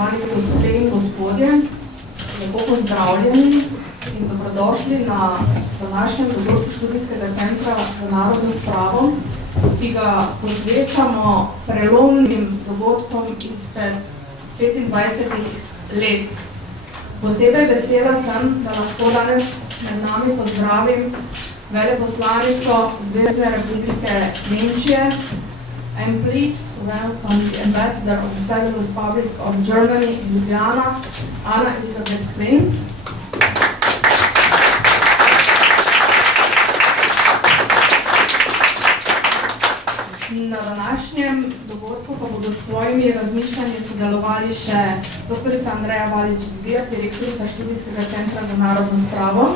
spoštovani gospe in gospodje, lepo pozdravljeni in dobrodošli na današnjem dogodku Študijskega centra za narodno spravo, ki ga posvečamo prelomnim dogodkom izpred 25 let. Posebej vesela sem, da lahko danes med nami pozdravim veleposlanico Zvezne republike Nemčije. I'm pleased to welcome the Ambassador of the Federal Republic of Germany in Ljubljana, Anna Elisabeth Prinz. Na današnjem dogodku pa bodo s svojimi razmišljanji sodelovali še dr. Andreja Valič-Zbir, direktorica Študijskega centra za narodno spravo,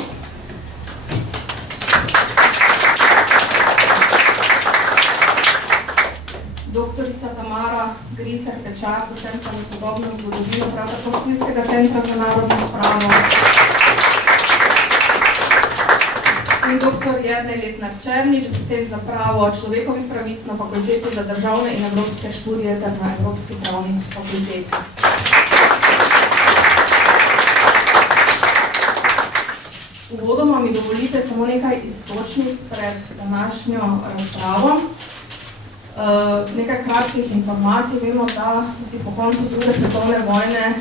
doktorica Tamara Griser-Pečar, docenta za sodobno zgodovino, prav tako Študijskega centra za narodno spravo, in dr. Jernej Letnar-Černič, docent za pravo človekovih pravic na Fakulteti za državne in evropske študije ter na Evropski pravni fakulteti. Uvodoma mi dovolite samo nekaj iztočnic pred današnjo razpravo. Nekaj kratkih informacij. Vemo, da so si po koncu druge svetovne vojne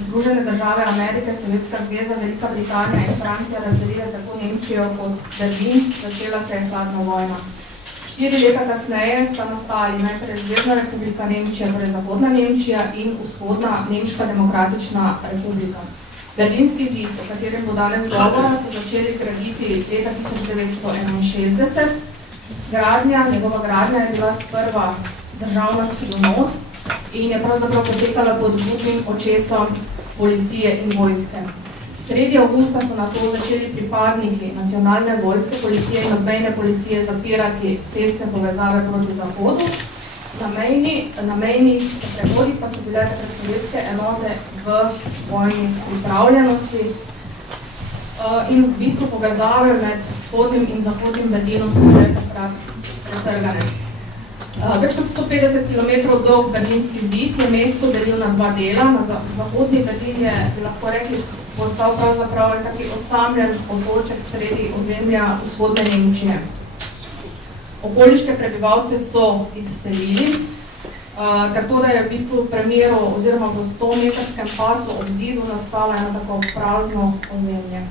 Združene države Amerike, Sovjetska zveza, Velika Britanija in Francija razdelile tako Nemčijo kot Berlin. Začela se je hladna vojna. 4 leta kasneje sta nastali najprej Zvezna republika Nemčija, torej Zahodna Nemčija, in Vzhodna Nemška demokratična republika. Berlinski zid, o katerem bo danes govora, so začeli graditi leta 1961. Njegova gradnja je bila sprva državna skrivnost in je pravzaprav potekala pod budnim očesom policije in vojske. Sredi avgusta so na to začeli pripadniki nacionalne vojske, policije in obmejne policije zapirati cestne povezave proti zahodu. Na mejnih prehodih pa so bile takrat sovjetske enote v vojni pripravljenosti in v bistvu povezave med vzhodnim in zahodnim Berlinom so bile takrat pretrgane. Več kot 150 km dolg berlinski zid je mesto delil na dva dela. Na zahodni Berlin je, bi lahko rekli, postal pravzaprav taki osamljen otoček sredi ozemlja vzhodne Nemčije. Okoliške prebivalce so izselili, tako da je v bistvu v premeru oziroma v 100-metrskem pasu ob zidu nastalo eno tako prazno ozemlje.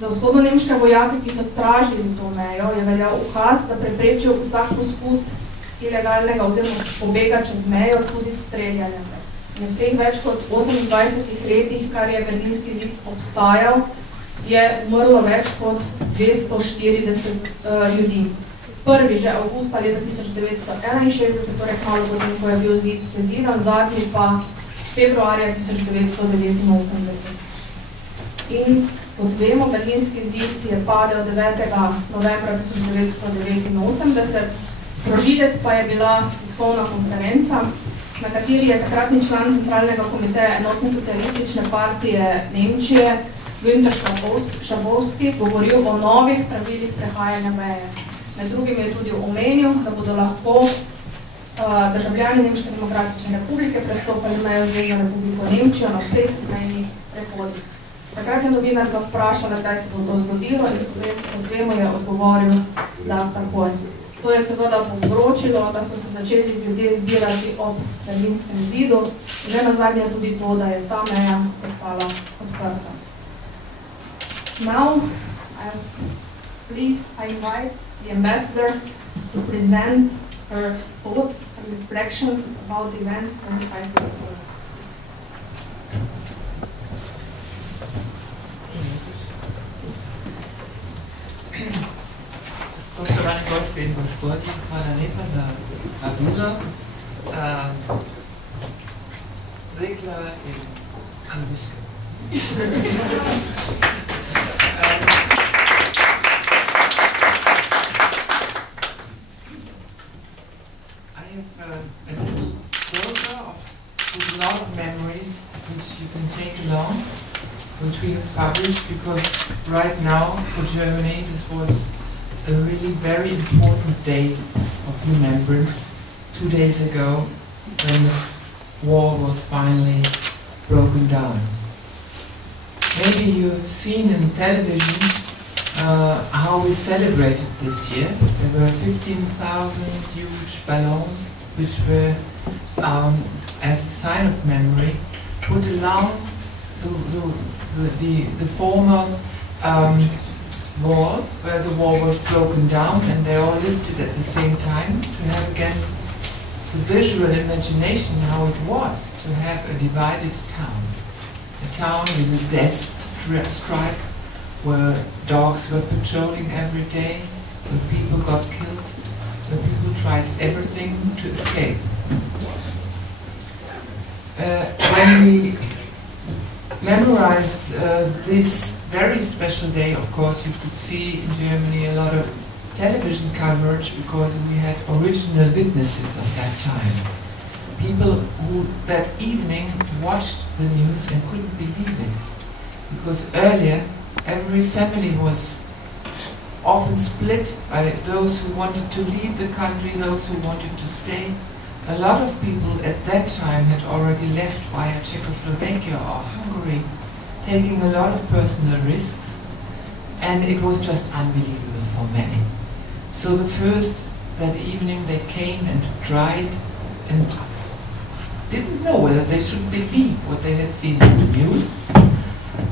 Za vzhodno-nemške vojake, ki so stražili to mejo, je veljal ukaz, da preprečijo vsak poskus ilegalnega oziroma pobega čez mejo, tudi streljanja. In v teh več kot 28 letih, kar je berlinski zid obstajal, je umrlo več kot 240 ljudi. Prvi že avgusta leta 1961, torej kmalu potem, ko je bil zid sezidan, zadnji pa februarja 1989. In kot vemo, berlinski zid je padel 9. novembra 1989, sprožilec pa je bila tiskovna konferenca, na kateri je takratni član centralnega komiteja Enotne socialistične partije Nemčije, Günter Schabowski, govoril o novih pravilih prehajanja meje. Med drugim je tudi omenil, da bodo lahko državljani Nemške demokratične republike prestopali mejo Zvezno republiko Nemčijo na vseh mejnih prehodih. Takrat je novinarka vprašala, kdaj se bo to zgodilo, in kot vemo je odgovoril, da takoj. To je seveda povzročilo, da so se začeli ljudje zbirati ob berlinskem zidu, že nazadnje tudi to, da je ta meja postala odprta. Now, I invite the ambassador to present her thoughts and reflections about the events 25 years ago. Spoštovani gospe in gospodje, hvala lepa za vabilo. Rekla je angliška. I have a little brochure with a lot of memories which you can take along, which we have published, because right now for Germany this was a really very important day of remembrance 2 days ago when the wall was finally broken down. Maybe you've seen in television how we celebrated this year. There were 15,000 huge balloons which were, as a sign of memory, put along the former wall, where the wall was broken down, and they all lifted at the same time to have again the visual imagination how it was to have a divided town. A town with a death stripe, where dogs were patrolling every day, where people got killed, where people tried everything to escape. When we memorized this very special day, of course, you could see in Germany a lot of television coverage because we had original witnesses of that time. People who that evening watched the news and couldn't believe it. Because earlier, every family was often split by those who wanted to leave the country, those who wanted to stay. A lot of people at that time had already left via Czechoslovakia or Hungary, taking a lot of personal risks, and it was just unbelievable for many. So that evening they came and tried and didn't know whether they should believe what they had seen in the news.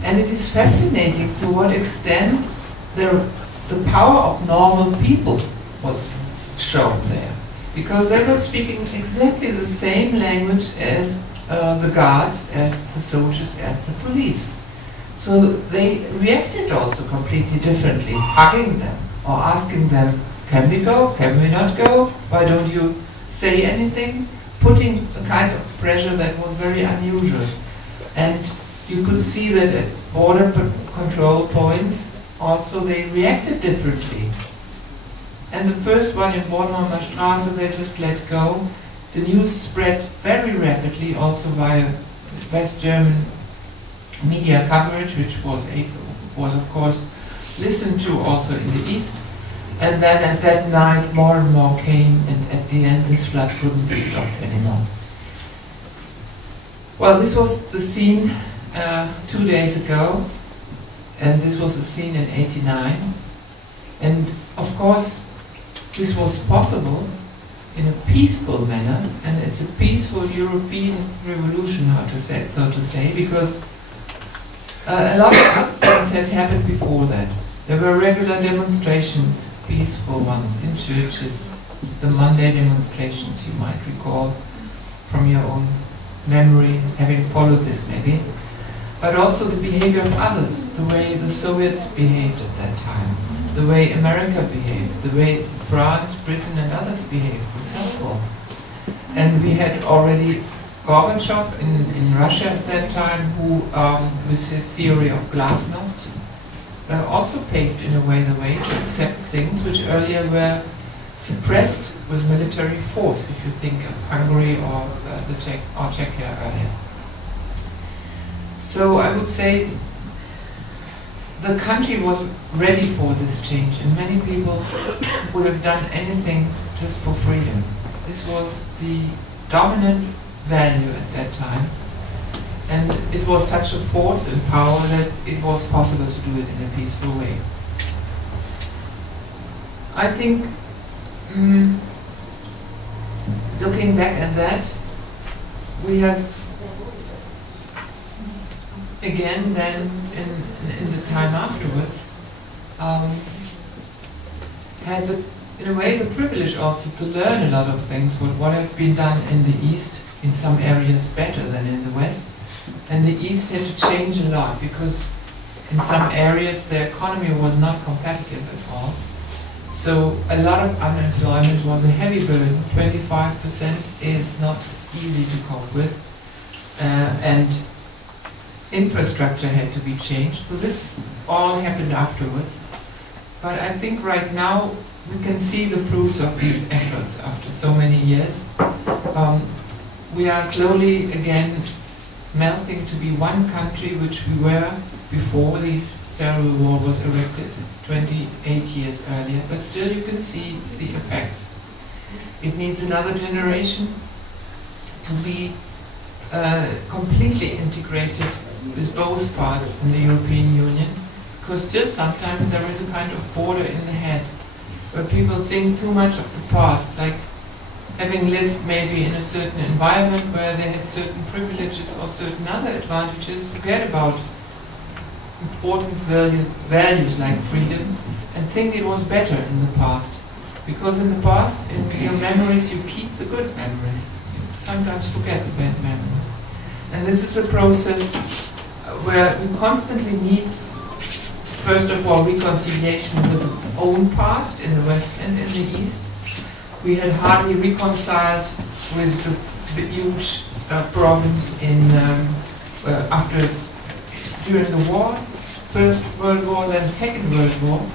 And it is fascinating to what extent the power of normal people was shown there. Because they were speaking exactly the same language as the guards, as the soldiers, as the police. So they reacted also completely differently, hugging them or asking them, can we go, can we not go, why don't you say anything? Putting a kind of pressure that was very unusual. And you could see that at border control points also they reacted differently. And the first one in Bornholmer Straße, they just let go. The news spread very rapidly, also via West German media coverage, which was of course listened to also in the East. And then at that night, more and more came, and at the end, this flood couldn't be stopped anymore. Well, this was the scene 2 days ago, and this was the scene in '89. And of course, this was possible in a peaceful manner, and it's a peaceful European revolution, so to say, because a lot of things had happened before that. There were regular demonstrations, peaceful ones, in churches, the Monday demonstrations, you might recall from your own memory, having followed this maybe, but also the behavior of others, the way the Soviets behaved at that time, the way America behaved, the way France, Britain and others behaved was helpful. And we had already Gorbachev in Russia at that time, who, with his theory of glasnost, also paved in a way the way to accept things which earlier were suppressed with military force, if you think of Hungary or Czechia earlier. So I would say the country was ready for this change, and many people would have done anything just for freedom. This was the dominant value at that time. And it was such a force and power that it was possible to do it in a peaceful way. I think, looking back at that, we have, again then, in the time afterwards, had, in a way, the privilege also to learn a lot of things, what have been done in the East, in some areas better than in the West. And the East had to change a lot because in some areas the economy was not competitive at all. So a lot of unemployment was a heavy burden. 25% is not easy to cope with. And infrastructure had to be changed. So this all happened afterwards. But I think right now we can see the fruits of these efforts after so many years. We are slowly again melting to be one country which we were before this terrible wall was erected 28 years earlier, but still you can see the effects. It needs another generation to be completely integrated with both parts in the European Union, because still sometimes there is a kind of border in the head where people think too much of the past, like having lived maybe in a certain environment where they had certain privileges or certain other advantages, forget about important values like freedom and think it was better in the past. Because in the past, in your memories, you keep the good memories. You sometimes forget the bad memories. And this is a process where we constantly need, first of all, reconciliation with our own past in the West and in the East. We had hardly reconciled with the huge problems in during the war, First World War, then Second World War.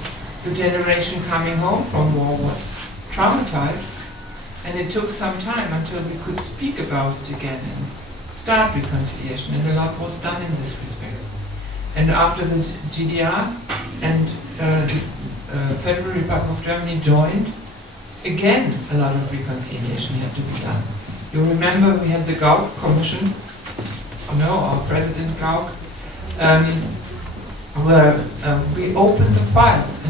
The generation coming home from war was traumatized, and it took some time until we could speak about it again and start reconciliation, and a lot was done in this respect. And after the GDR and the Federal Republic of Germany joined, again a lot of reconciliation had to be done. You remember we had the Gauck Commission, our President Gauck, where we opened the files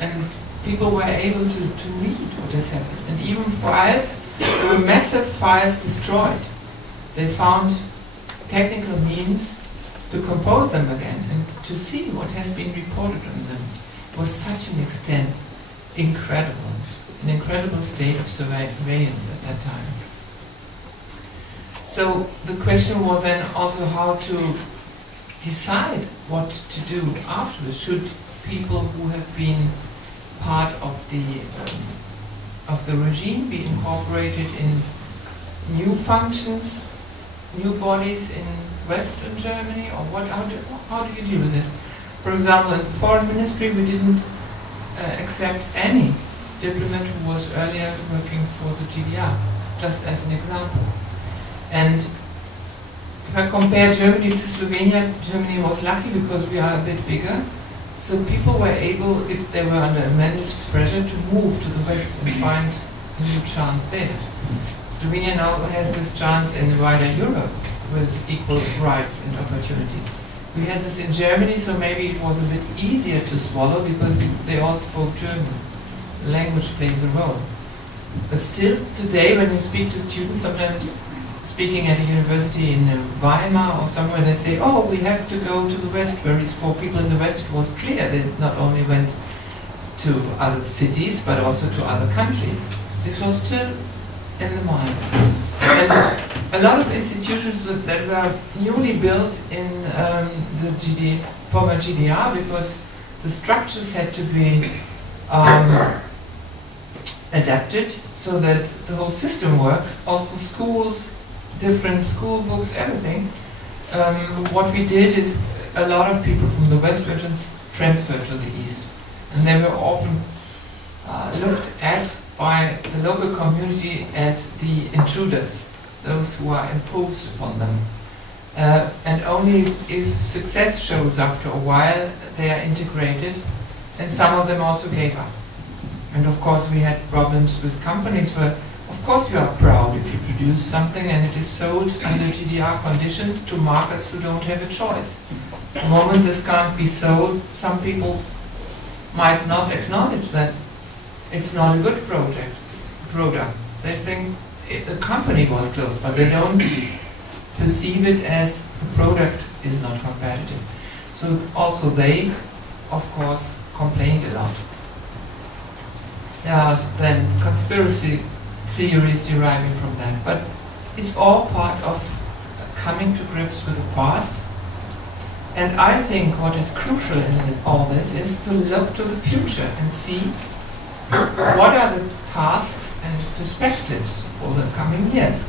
and people were able to read what has happened. And even files, there were massive files destroyed. They found technical means to compose them again and to see what has been reported on them. It was such an extent incredible, an incredible state of surveillance at that time. So the question was then also how to decide what to do afterwards. Should people who have been part of the regime be incorporated in new functions, new bodies in Western Germany, or what? How do you deal with it? For example, in the foreign ministry, we didn't accept any diplomat who was earlier working for the GDR, just as an example. And if I compare Germany to Slovenia, Germany was lucky because we are a bit bigger. So people were able, if they were under immense pressure, to move to the West and find a new chance there. Slovenia now has this chance in wider Europe with equal rights and opportunities. We had this in Germany, so maybe it was a bit easier to swallow because they all spoke German. Language plays a role. But still, today, when you speak to students, sometimes speaking at a university in Weimar or somewhere, they say, oh, we have to go to the West, whereas for people in the West it was clear they not only went to other cities, but also to other countries. This was still in the mind. And a lot of institutions that were newly built in the former GDR, because the structures had to be adapted so that the whole system works, also schools, different school books, everything. What we did is a lot of people from the West were just transferred to the East. And they were often looked at by the local community as the intruders, those who are imposed upon them. And only if success shows after a while, they are integrated, and some of them also gave up. And of course we had problems with companies where, of course you are proud if you produce something and it is sold under GDR conditions to markets who don't have a choice. The moment this can't be sold, some people might not acknowledge that it's not a good product. They think the company was closed, but they don't perceive it as the product is not competitive. So also they, of course, complained a lot. There are then conspiracy theories deriving from that, but it's all part of coming to grips with the past. And I think what is crucial in all this is to look to the future and see what are the tasks and perspectives for the coming years.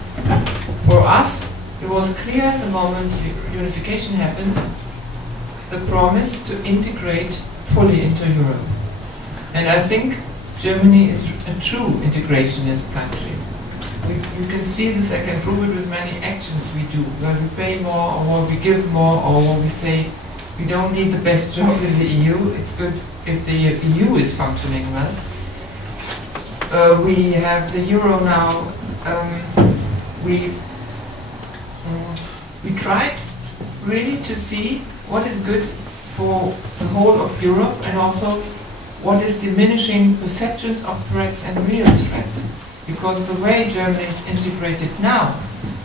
For us, it was clear at the moment unification happened, the promise to integrate fully into Europe. And I think Germany is a true integrationist country. You can see this, I can prove it with many actions we do, where we pay more, or where we give more, or where we say we don't need the best job in the EU, it's good if the EU is functioning well. We have the euro now, we we tried really to see what is good for the whole of Europe and also what is diminishing perceptions of threats and real threats. Because the way Germany is integrated now,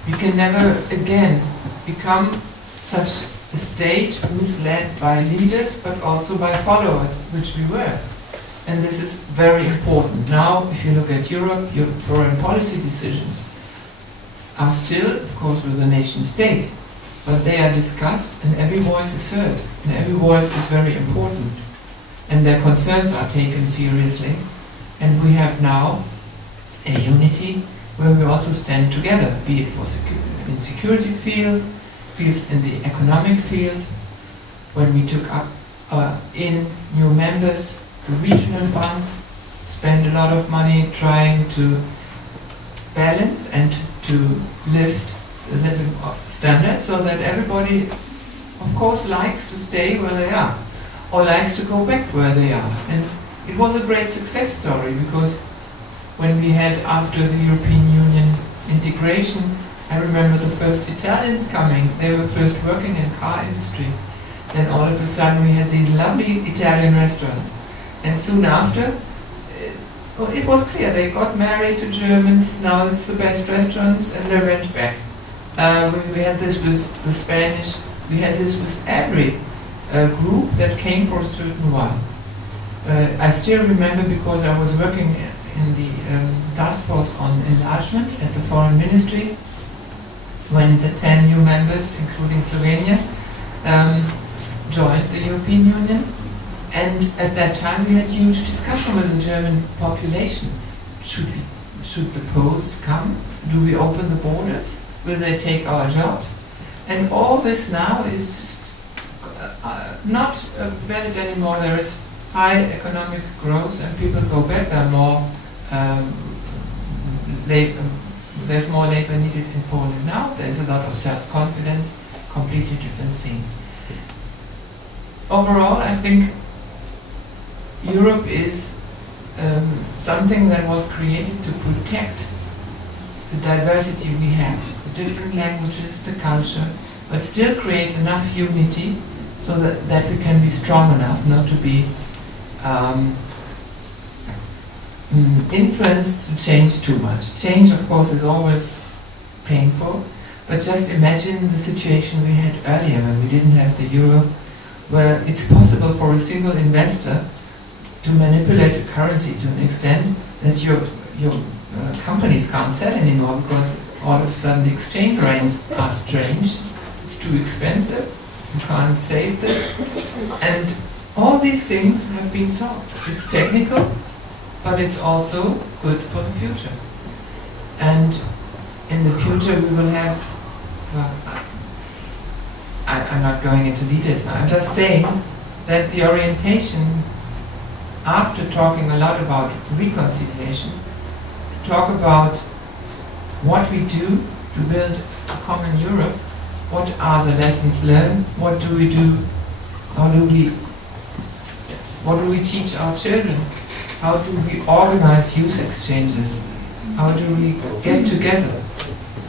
we can never again become such a state misled by leaders but also by followers, which we were. And this is very important. Now, if you look at Europe, your foreign policy decisions are still, of course, with the nation state, but they are discussed and every voice is heard, and every voice is very important. And their concerns are taken seriously. And we have now a unity where we also stand together, be it for in security field, fields in the economic field, when we took up in new members, the regional funds, spend a lot of money trying to balance and to lift the living standard so that everybody, of course, likes to stay where they are or likes to go back where they are. And it was a great success story because when we had, after the European Union integration, I remember the first Italians coming. They were first working in car industry. Then all of a sudden we had these lovely Italian restaurants. And soon after, it was clear, they got married to Germans, now it's the best restaurants, and they went back. We had this with the Spanish, we had this with every group that came for a certain while. I still remember because I was working in the task force on enlargement at the foreign ministry when the 10 new members, including Slovenia, joined the European Union. And at that time we had huge discussion with the German population. Should the Poles come? Do we open the borders? Will they take our jobs? And all this now is just not valid anymore. There is high economic growth and people go back. There are more there's more labor needed in Poland now. There's a lot of self-confidence, completely different scene. Overall, I think Europe is something that was created to protect the diversity we have, the different languages, the culture, but still create enough unity so that we can be strong enough not to be influenced to change too much. Change, of course, is always painful, but just imagine the situation we had earlier when we didn't have the euro, where it's possible for a single investor to manipulate a currency to an extent that your companies can't sell anymore because all of a sudden the exchange rates are strange, it's too expensive, you can't save this, and all these things have been solved. It's technical, but it's also good for the future. And in the future we will have, well, I'm not going into details now, I'm just saying that the orientation, after talking a lot about reconciliation, to talk about what we do to build a common Europe, what are the lessons learned, what do we do, what do we teach our children, how do we organize youth exchanges, how do we get together.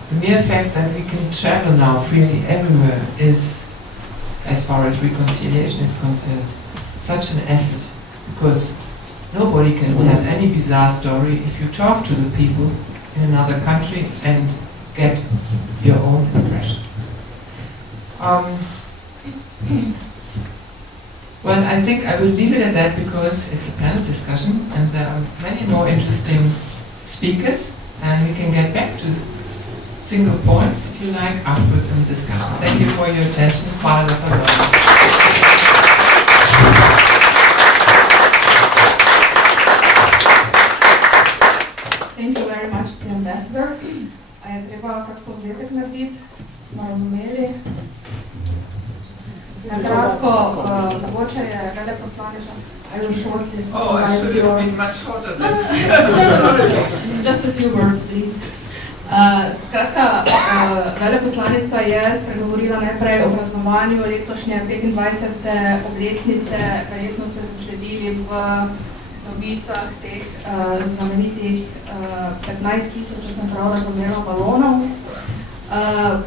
The mere fact that we can travel now freely everywhere is, as far as reconciliation is concerned, such an asset. Because nobody can tell any bizarre story if you talk to the people in another country and get your own impression. Well, I think I will leave it at that because it's a panel discussion and there are many more interesting speakers and we can get back to single points, if you like, afterwards in the discussion. Thank you for your attention. Thank you very much to the ambassador. A je treba kak povzetek narediti, smo razumeli. Na kratko, mogoče je veleposlanica. I will shortlist. Oh, I should have been much shorter than Just a few words, please. Skratka, veleposlanica je spregovorila najprej o praznovanju letošnje 25. obletnice, verjetno ste zasledili v novicah teh znamenitih 15 000, če sem prav razumela, balonov.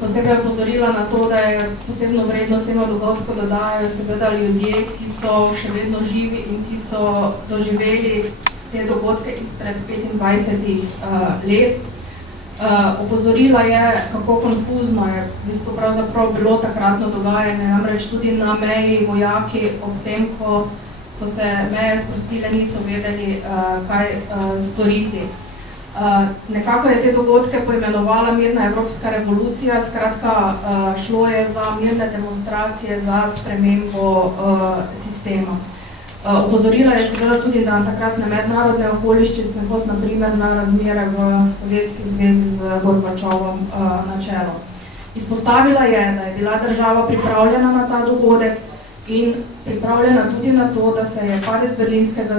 Posebej je opozorila na to, da je posebno vrednost temu dogodku dodajajo seveda ljudje, ki so še vedno živi in ki so doživeli te dogodke izpred 25 let. Opozorila je, kako konfuzno je v bistvu pravzaprav bilo takratno dogajanje, namreč tudi na meji vojaki ob tem, ko so se meje sprostile, niso vedeli, kaj storiti. Nekako je te dogodke poimenovala mirna evropska revolucija, skratka šlo je za mirne demonstracije za spremembo sistema. Opozorila je seveda tudi na takratne mednarodne okoliščine, kot na primer na razmere v Sovjetski zvezi z Gorbačovom na čelu. Izpostavila je, da je bila država pripravljena na ta dogodek in pripravljena tudi na to, da se je padec Berlinskega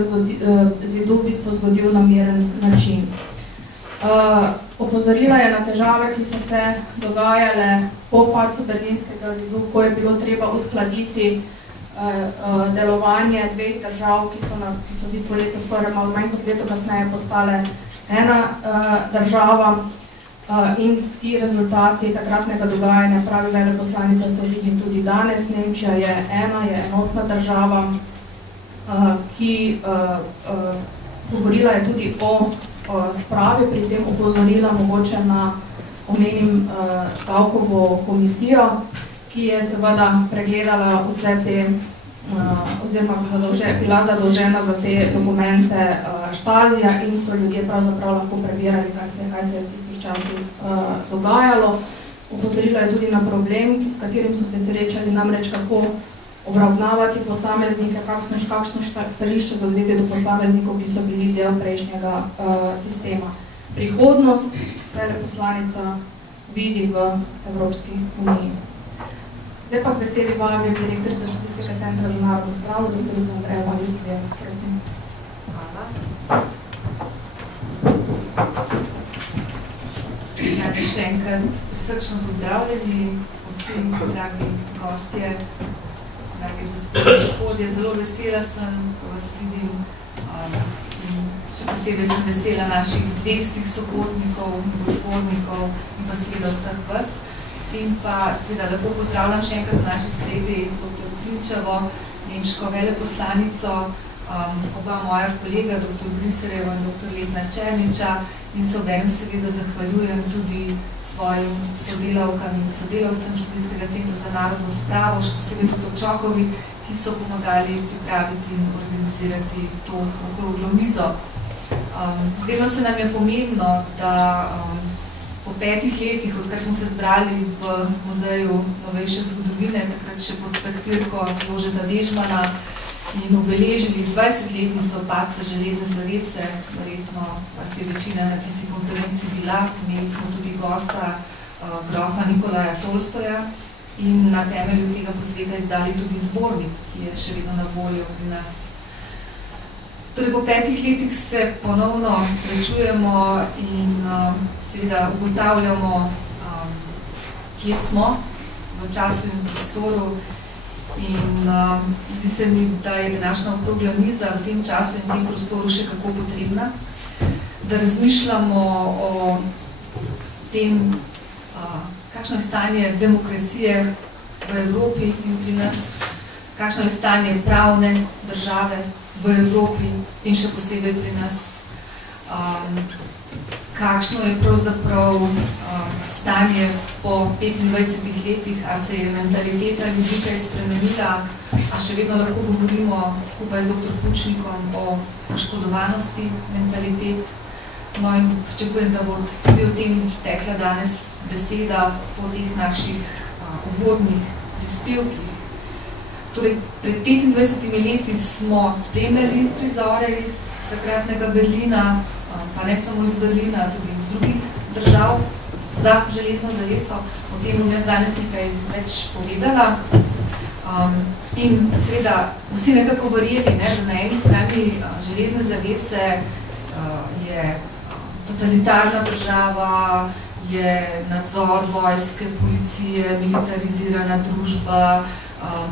zidu v bistvu zgodil na miren način. Opozorila je na težave, ki so se dogajale po padcu Berlinskega zidu, ko je bilo treba uskladiti delovanje dveh držav, ki so v bistvu leto skoraj malo manj kot leto kasneje postale ena država in ti rezultati takratnega dogajanja, pravi veleposlanica, so vidni tudi danes. Nemčija je enotna država, ki govorila je tudi o spravi, pri tem opozorila mogoče na omenim davkovo komisijo, ki je seveda pregledala vse te, oziroma bila zadolžena za te dokumente Štazija in so ljudje pravzaprav lahko preverjali, kaj se je v tistih časih dogajalo. Opozorila je tudi na problem, s katerim so se srečali, namreč kako obravnavati posameznike, kakšno stališče zavzeti do posameznikov, ki so bili del prejšnjega sistema. Prihodnost veleposlanica vidi v Evropski uniji. Zdaj pa k besedi vabim direktorica Študijskega centra za narodno spravo, doktorica Andreja Valjuslija. Prosim. Hvala. Še enkrat prisrčno pozdravljeni vsi dragi gostje, dragi gospodje. Zelo vesela sem, ko vas vidim. Še posebej sem vesela naših zvestih sopotnikov, podpornikov in pa seveda vseh vas. In pa seveda lepo pozdravljam še enkrat v naši sredi dr. Klinčevo, nemško veleposlanico, oba moja kolega, dr. Griserjeva in dr. Letna Černiča, in se obenem seveda zahvaljujem tudi svojim sodelavkam in sodelavcem Študijskega centra za narodno spravo, še posebej dr. Čohovi, ki so pomagali pripraviti in organizirati to okroglo mizo. Zdelo se nam je pomembno, da po 5 letih, odkar smo se zbrali v Muzeju novejše zgodovine, takrat še pod taktirko Jožeta Dežmana, in obeležili 20-letnico padca železne zavese, verjetno vas je večina na tisti konferenci bila. Imeli smo tudi gosta grofa Nikolaja Tolstoja in na temelju tega posveta izdali tudi zbornik, ki je še vedno na voljo pri nas. Torej, po 5 letih se ponovno srečujemo in seveda ugotavljamo, kje smo v času in prostoru. In zdi se mi, da je današnja okrogla miza v tem času in v tem prostoru še kako potrebna, da razmišljamo o tem, kakšno je stanje demokracije v Evropi in pri nas, kakšno je stanje pravne države v Evropi in še posebej pri nas, kakšno je pravzaprav stanje po 25 letih, a se je mentaliteta ljudi kaj spremenila, a še vedno lahko govorimo skupaj z dr. Pučnikom o poškodovanosti mentalitet. No in pričakujem, da bo tudi o tem tekla danes beseda po teh naših uvodnih prispevkih. Torej, pred 25 leti smo spremljali prizore iz takratnega Berlina, pa ne samo iz Berlina, tudi iz drugih držav za železno zaveso. O tem bom jaz danes nekaj več povedala. In seveda vsi nekako verjeli, da na eni strani železne zavese je totalitarna država, je nadzor vojske, policije, militarizirana družba,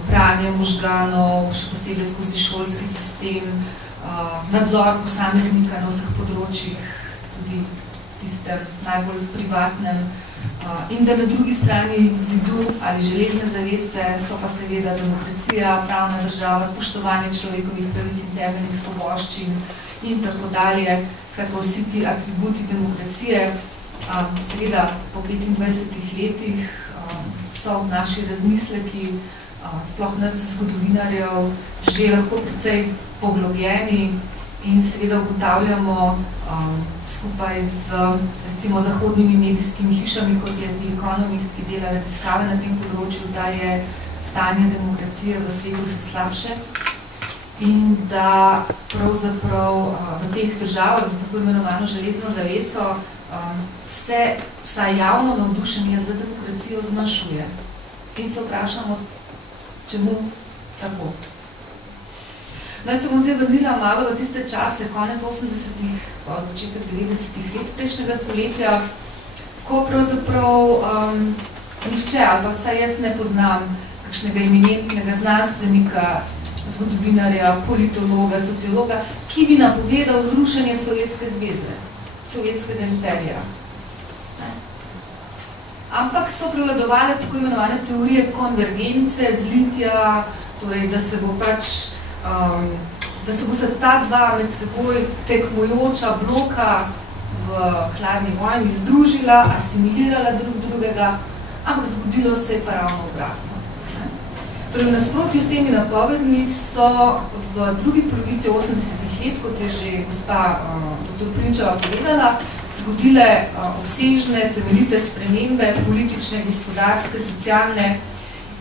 pranje možganov, še posebej skozi šolski sistem, nadzor posameznika na vseh področjih, tudi tistem najbolj privatnem, in da na drugi strani zidu ali železne zavese so pa seveda demokracija, pravna država, spoštovanje človekovih pravic in temeljnih svoboščin in tako dalje. Skratka, vsi ti atributi demokracije, seveda po 25 letih so naši razmisleki, sploh nas zgodovinarjev, že lahko precej poglobljeni in seveda ugotavljamo skupaj z recimo zahodnimi medijskimi hišami, kot je The Economist, ki dela raziskave na tem področju, da je stanje demokracije v svetu vse slabše in da pravzaprav v teh državah za tako imenovano železno zaveso se vsaj javno navdušenje za demokracijo zmanjšuje. In se vprašamo, čemu tako. Naj se bom zdaj vrnila malo v tiste čase, konec 80-ih, začetek 90-ih let prejšnjega stoletja, ko pravzaprav nihče, ali pa vsaj jaz ne poznam kakšnega eminentnega znanstvenika, zgodovinarja, politologa, sociologa, ki bi napovedal zrušenje Sovjetske zveze, Sovjetskega imperija. Ampak so prevladovale tako imenovane teorije konvergence, zlitja, torej, da se bo pač da se bosta ta dva med seboj tekmujoča bloka v hladni vojni združila, asimilirala drug drugega, ampak zgodilo se je pa ravno obratno. Torej, v nasprotju s temi napovedmi so v drugi polovici 80-ih let, kot je že gospa dr. Prinčeva povedala, zgodile obsežne, temeljite spremembe politične, gospodarske, socialne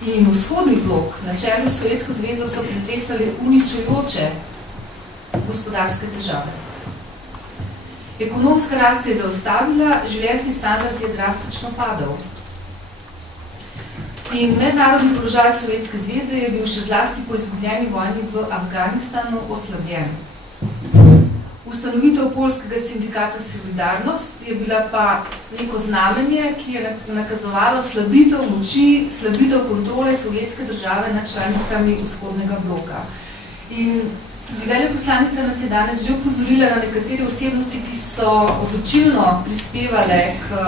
in vzhodni blok na čelu s Sovjetsko zvezo so pretresali uničujoče gospodarske težave. Ekonomska rast se je zaustavila, življenjski standard je drastično padal. In mednarodni položaj Sovjetske zveze je bil še zlasti po izgubljeni vojni v Afganistanu oslabljen. Ustanovitev Poljskega sindikata Solidarnost je bila pa neko znamenje, ki je nakazovalo slabitev moči, slabitev kontrole sovjetske države nad članicami vzhodnega bloka. In tudi veleposlanica nas je danes že opozorila na nekatere osebnosti, ki so odločilno prispevale k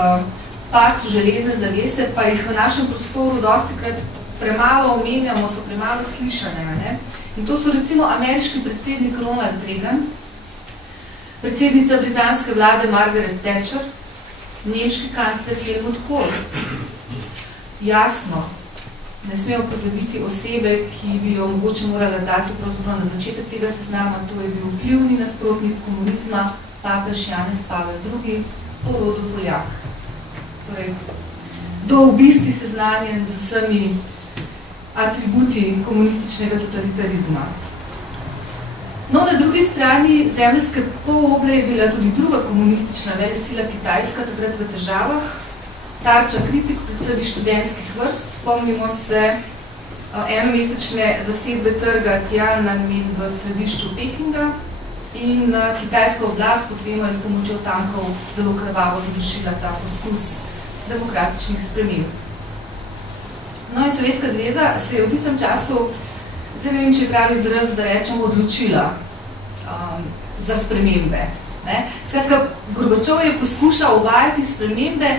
padcu železne zavese, pa jih v našem prostoru dostikrat premalo omenjamo, so premalo slišane. Ne? In to so recimo ameriški predsednik Ronald Reagan, predsednica britanske vlade Margaret Thatcher, nemški kancler Helmut Kohl. Jasno, ne smemo pozabiti osebe, ki bi jo mogoče morala dati pravzaprav na začetek tega seznama, to je bil vplivni nasprotnik komunizma, papež Janez Pavel II, po rodu Poljak. Torej, do obisti seznanjen z vsemi atributi komunističnega totalitarizma. No, na drugi strani zemeljske poloble je bila tudi druga komunistična velesila Kitajska, takrat v težavah, tarča kritik predvsem študentskih vrst. Spomnimo se enomesečne zasedbe trga Tiananmen v središču Pekinga in kitajska oblast, kot vemo, je s pomočjo tankov zelo krvavo zadušila ta poskus demokratičnih sprememb. No in Sovjetska zveza se je v tistem času, zdaj ne vem, če je pravi izraz, da rečemo, odločila za spremembe. Ne? Skratka, Gorbačov je poskušal uvajati spremembe,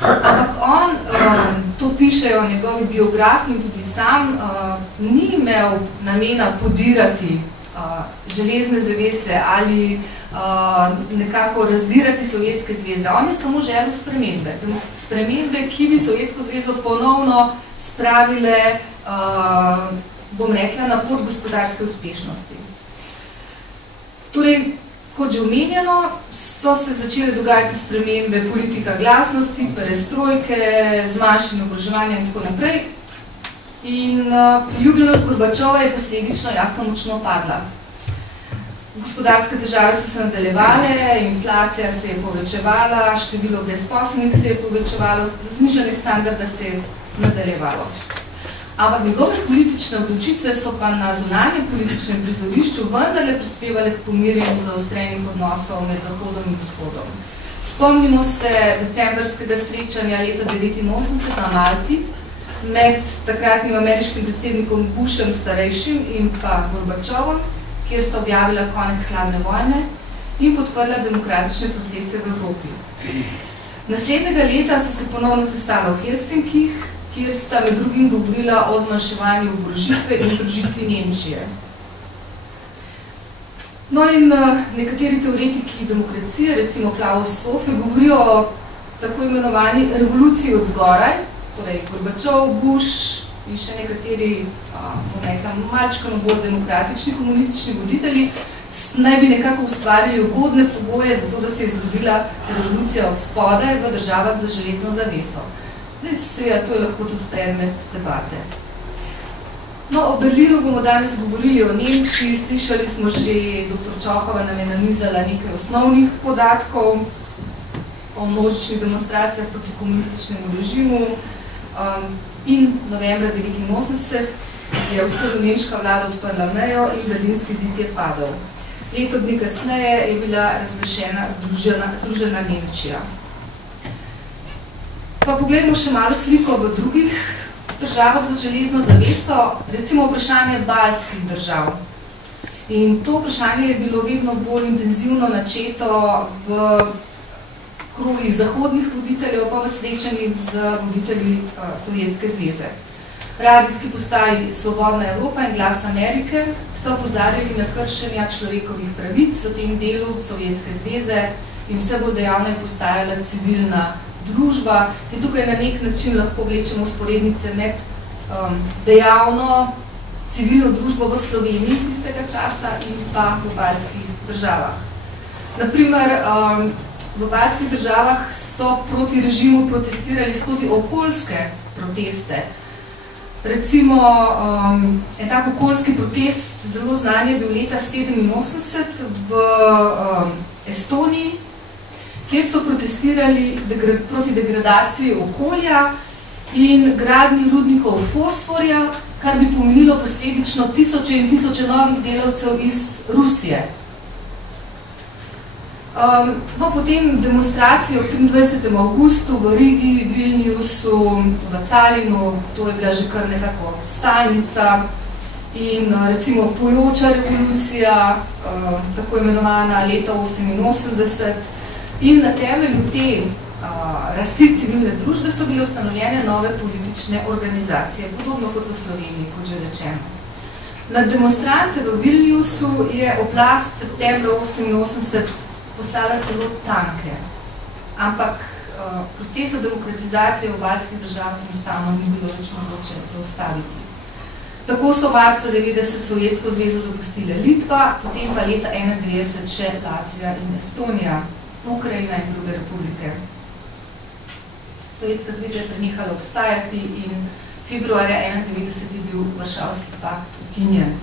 ampak on, to pišejo njegovi biografi in tudi sam, ni imel namena podirati železne zavese ali nekako razdirati Sovjetske zveze. On je samo želel spremembe. Spremembe, ki bi Sovjetsko zvezo ponovno spravile, bom rekla, na pot gospodarske uspešnosti. Torej, kot že omenjeno, so se začele dogajati spremembe politika glasnosti, perestrojke, zmanjšanje obraževanja in tako naprej. In priljubljenost Gorbačova je posledično jasno močno padla. Gospodarske težave so se nadaljevale, inflacija se je povečevala, število brezposelnih se je povečevalo, znižanje standarda se je nadaljevalo. Ampak njegove politične odločitve so pa na zunanjem političnem prizorišču vendarle prispevale k pomirjenju zaostrenih odnosov med Zahodom in Vzhodom. Spomnimo se decembrskega srečanja leta 1989 na Malti med takratnim ameriškim predsednikom Bushem starejšim in pa Gorbačovom, kjer sta objavila konec hladne vojne in podprla demokratične procese v Evropi. Naslednjega leta sta se ponovno sestala v Helsinkih, kjer sta med drugim govorila o zmanjševanju oborožitve in združitvi Nemčije. No in nekateri teoretiki demokracije, recimo Klaus Sofe, govorijo o tako imenovani revoluciji od zgoraj, torej Gorbačov, Bush in še nekateri, malčkano bolj demokratični komunistični voditelji, naj bi nekako ustvarili ugodne pogoje za to, da se je zgodila revolucija od spodaj v državah za železno zaveso. Zdaj, seveda, to je lahko tudi predmet debate. No, o Berlinu bomo danes govorili o Nemčiji, slišali smo že, dr. Čohova nam je nanizala nekaj osnovnih podatkov o množičnih demonstracijah proti komunističnemu režimu in novembra 1989 je vzhodno-nemška vlada odprla mejo in berlinski zid je padel. Leto dni kasneje je bila razglašena združena Nemčija. Pa pogledamo še malo sliko v drugih državah za železno zaveso, recimo vprašanje baltskih držav. In to vprašanje je bilo vedno bolj intenzivno načeto v krogih zahodnih voditeljev, pa v srečanjih z voditelji Sovjetske zveze. Radijski postaji Svobodna Evropa in Glas Amerike sta opozarjali na kršenja človekovih pravic v tem delu Sovjetske zveze in vse bolj dejavno je postajala civilna družba. In tukaj na nek način lahko vlečemo usporednice med dejavno civilno družbo v Sloveniji tistega časa in pa v baltskih državah. Naprimer, v baltskih državah so proti režimu protestirali skozi okoljske proteste. Recimo, en tak okoljski protest, zelo znan je bil leta 1987 v Estoniji, kjer so protestirali proti degradaciji okolja in gradnji rudnikov fosforja, kar bi pomenilo posledično tisoče in tisoče novih delavcev iz Rusije. No, potem demonstracije v 23. avgustu v Rigi, Vilniusu, v Talinu, to je bila že kar nekako stalnica in recimo pojoča revolucija, tako imenovana leta 1988 in na temelju te rasti civilne družbe so bile ustanovljene nove politične organizacije, podobno kot v Sloveniji, kot že rečeno. Na demonstrante v Vilniusu je oblast septembra 1988 postala celo tanke, ampak procesa demokratizacije v baltskih državah enostavno ni bilo več mogoče zaustaviti. Tako so marca 1990 Sovjetsko zvezo zapustile Litva, potem pa leta 1991 še Latvija in Estonija, Ukrajina in druge republike. Sovjetska zveza je prenehala obstajati in februarja 1991 je bil Varšavski pakt ukinjen.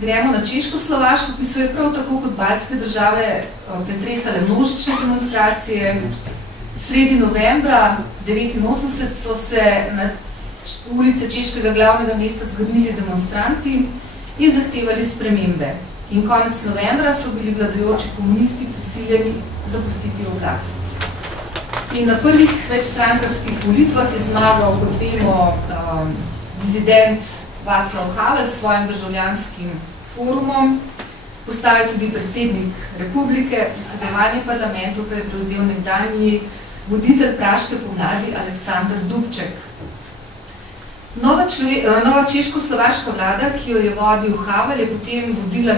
Gremo na Češko-Slovaško, ki so je prav tako kot baltske države pretresale množične demonstracije. Sredi novembra 1989 so se na ulice češkega glavnega mesta zgrnili demonstranti in zahtevali spremembe. In konec novembra so bili vladajoči komunisti prisiljeni zapustiti oblast. In na prvih večstrankarskih volitvah je zmagal, kot vemo, dizident Václav Havel s svojim državljanskim forumom, postal je tudi predsednik republike, predsedovanje parlamentu, ki je prevzel nekdanji voditelj praške pomladi Aleksandar Dubček. Nova češko-slovaška vlada, ki jo je vodil Havel, je potem vodila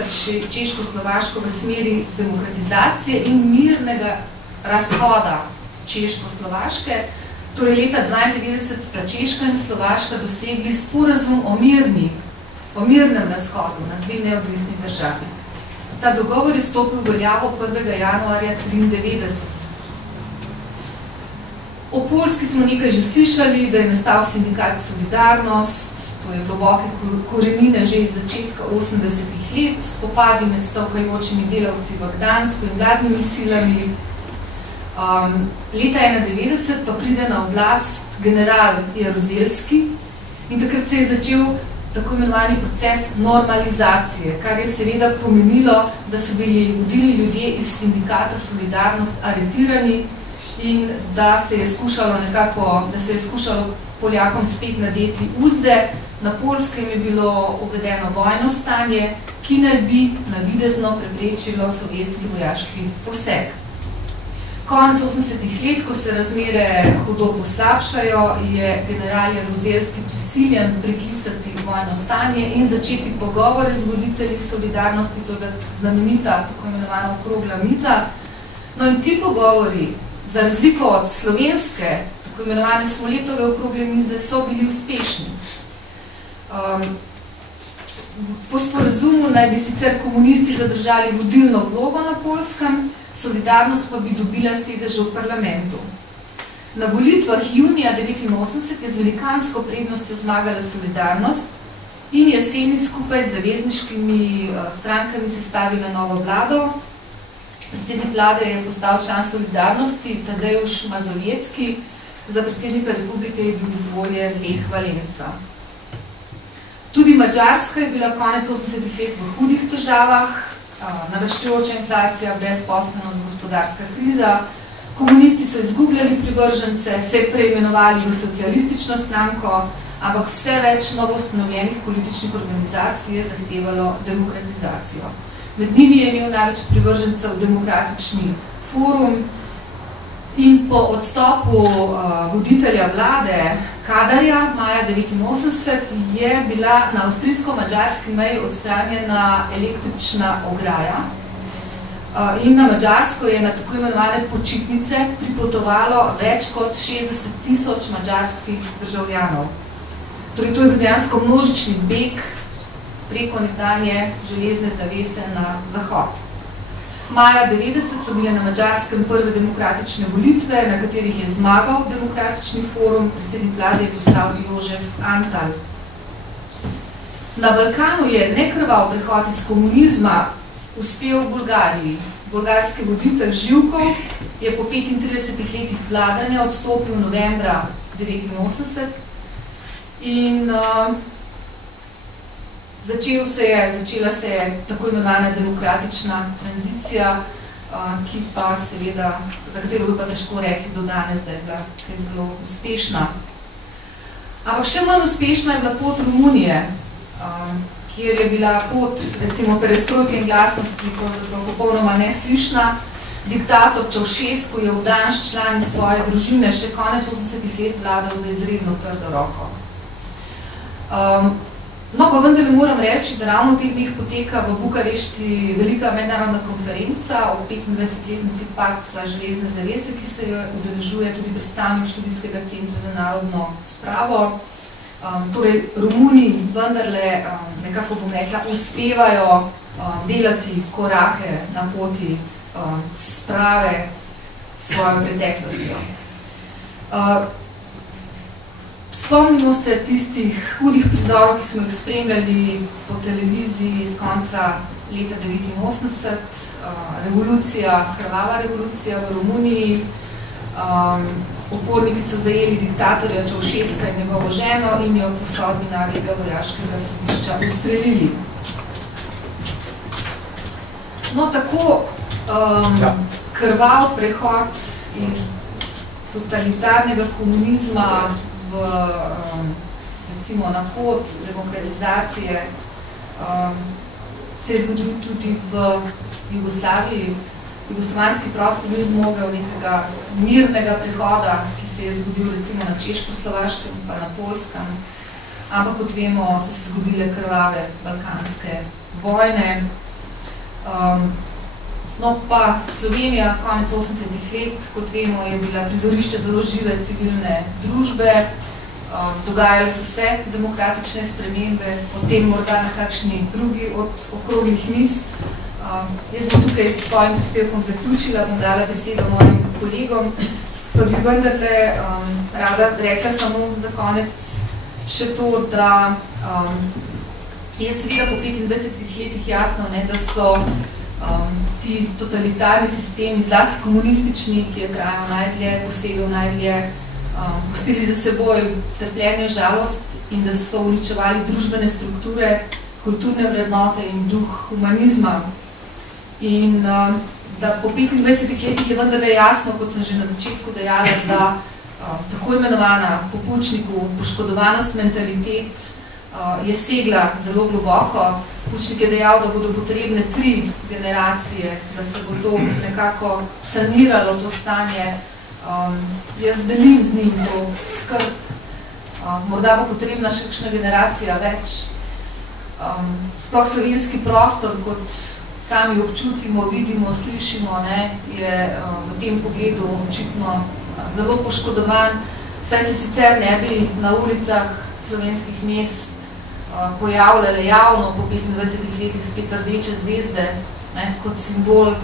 Češko-Slovaško v smeri demokratizacije in mirnega razhoda Češko-Slovaške. Torej leta 1992 sta Češka in Slovaška dosegli sporazum o mirnem razhodu na dve neodvisni državi. Ta dogovor je stopil v veljavo 1. januarja 1993. O Poljski smo nekaj že slišali, da je nastal sindikat Solidarnost, to je globoke korenine že iz začetka 80-ih let, spopadi med stavkajočimi delavci v Gdansku in vladnimi silami. Leta 1991 pa pride na oblast general Jaruzelski in takrat se je začel tako imenovani proces normalizacije, kar je seveda pomenilo, da so bili vodilni ljudje iz sindikata Solidarnost aretirani in da se je skušalo Poljakom spet nadeti uzde. Na Poljskem je bilo uvedeno vojno stanje, ki naj bi navidezno preprečilo sovjetski vojaški poseg. Konec 80-ih let, ko se razmere hudo poslabšajo, je general Jaruzelski prisiljen priklicati vojno stanje in začeti pogovore z voditelji solidarnosti, to je znamenita, tako imenovana okrogla miza. No in ti pogovori, za razliko od slovenske, tako imenovane Smoletove okrogle mize, so bili uspešni. Po sporazumu naj bi sicer komunisti zadržali vodilno vlogo na Poljskem, Solidarnost pa bi dobila sedeže v parlamentu. Na volitvah junija 1989 je z velikansko prednostjo zmagala Solidarnost in jeseni skupaj z zavezniškimi strankami sestavila novo vlado. Predsednik vlade je postal član Solidarnosti Tadeusz Mazowiecki, za predsednika republike je bil izvoljen Lech Valensa. Tudi Madžarska je bila konec 80-ih let v hudih težavah, naraščujoča inflacija, brezposelnost, gospodarska kriza. Komunisti so izgubljali privržence, se preimenovali v socialistično stranko, ampak vse več novoustanovljenih političnih organizacij je zahtevalo demokratizacijo. Med njimi je imel največ privržencev Demokratični forum in po odstopu voditelja vlade Kadarja maja 1989 je bila na avstrijsko-madžarski meji odstranjena električna ograja in na Madžarsko je na tako imenovane počitnice pripotovalo več kot 60.000 madžarskih državljanov. Torej, to je bil dejansko množični beg preko nekdanje železne zavese na zahod. Maja 90 so bile na Madžarskem prve demokratične volitve, na katerih je zmagal Demokratični forum, predsednik vlade je postal Jožef Antal. Na Balkanu je nekrvav prehod iz komunizma uspel v Bolgariji. Bolgarski voditelj Živkov je po 35 letih vladanja odstopil novembra 1989 in začela se je tako imenovana demokratična tranzicija, ki pa seveda, za katero bi pa težko rekli do danes, da je bila kaj zelo uspešna. Ampak še manj uspešna je bila pot Romunije, kjer je bila pot, recimo, perestrojke in glasnosti popolnoma neslišna. Diktator Čaušesku je v Danš člani svoje družine še konec 80-ih let vladal za izredno trdo roko. No, pa vendar moram reči, da ravno v teh dneh poteka v Bukarešti velika mednarodna konferenca o 25-letnici padca železne zavese, ki se jo udeležuje tudi predstavnik Študijskega centra za narodno spravo. Torej, Romuni vendarle, nekako bom rekla, uspevajo delati korake na poti sprave s svojo preteklostjo. Spomnimo se tistih hudih prizorov, ki smo jih spremljali po televiziji z konca leta 1989, revolucija, krvava revolucija v Romuniji. Uporniki so zajeli diktatorja Čaušeska in njegovo ženo in jo po sodbi Narodnega vojaškega sodišča ustrelili. No, tako krvav prehod iz totalitarnega komunizma recimo na pot demokratizacije se je zgodil tudi v Jugoslaviji. Jugoslovanski prostor ni zmogel nekega mirnega prehoda, ki se je zgodil recimo na Češko-Slovaškem pa na Poljskem, ampak kot vemo, so se zgodile krvave balkanske vojne. No pa Slovenija konec 80-ih let, kot vemo, je bila prizorišče zelo žive civilne družbe, dogajale so se demokratične spremembe, o tem morda na kakšni drugi od okroglih miz. Jaz bom tukaj s svojim prispevkom zaključila, bom dala besedo mojim kolegom, pa bi vendarle rada rekla samo za konec še to, da je seveda po 25 letih jasno, da so ti totalitarni sistemi, zlasti komunistični, ki je trajal najdlje, posegel najdlje, pustili za seboj trpljenje, žalost in da so uničevali družbene strukture, kulturne vrednote in duh humanizma. In da po 25 letih je vendarle jasno, kot sem že na začetku dejala, da tako imenovana po Pučniku poškodovanost mentalitet je segla zelo globoko. Pučnik je dejal, da bodo potrebne 3 generacije, da se bo to nekako saniralo, to stanje. Jaz delim z njim to skrb. Morda bo potrebna še kakšna generacija več. Sploh slovenski prostor, kot sami občutimo, vidimo, slišimo, je v tem pogledu očitno zelo poškodovan. Saj se sicer ne bi na ulicah slovenskih mest pojavljale javno po 25 letih spet rdeče zvezde, kot simbol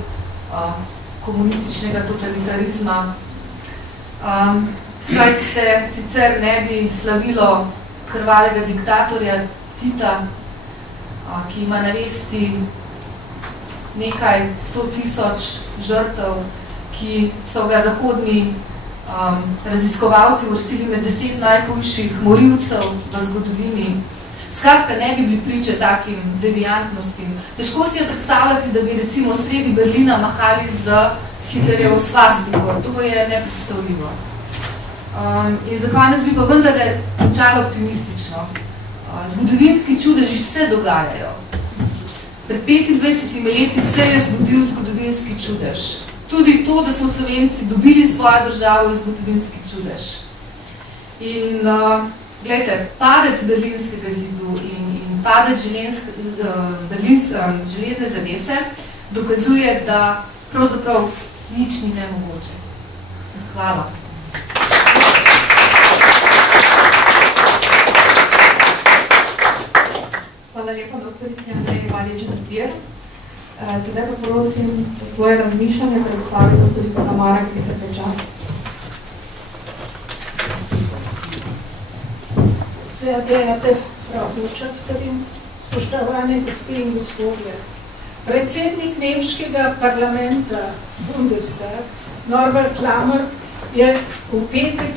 komunističnega totalitarizma. Saj se sicer ne bi slavilo krvavega diktatorja Tita, ki ima na vesti nekaj 100.000 žrtev, ki so ga zahodni raziskovalci uvrstili med 10 najhujših morilcev v zgodovini. Skratka, ne bi bili priče takim deviantnostim. Težko si je predstavljati, da bi recimo sredi Berlina mahali z Hitlerjevo svastiko. To je nepredstavljivo. In za konec bi pa vendarle končala optimistično. Zgodovinski čudeži se dogajajo. Pred 25 leti se je zgodil zgodovinski čudež. Tudi to, da smo Slovenci dobili svojo državo, je zgodovinski čudež. In gledajte, padec Berlinskega zidu in padec železne zavese dokazuje, da pravzaprav nič ni nemogoče. Hvala. Hvala lepa, doktorici Andreji Valič-Zbir. Sedaj pa prosim svoje razmišljanje predstavi doktorica Tamara Kriser-Pečan. Sehr geehrte Frau Botschafterin, spoštovane gospe in gospodje. Predsednik nemškega parlamenta Bundestag, Norbert Lammert, je v petek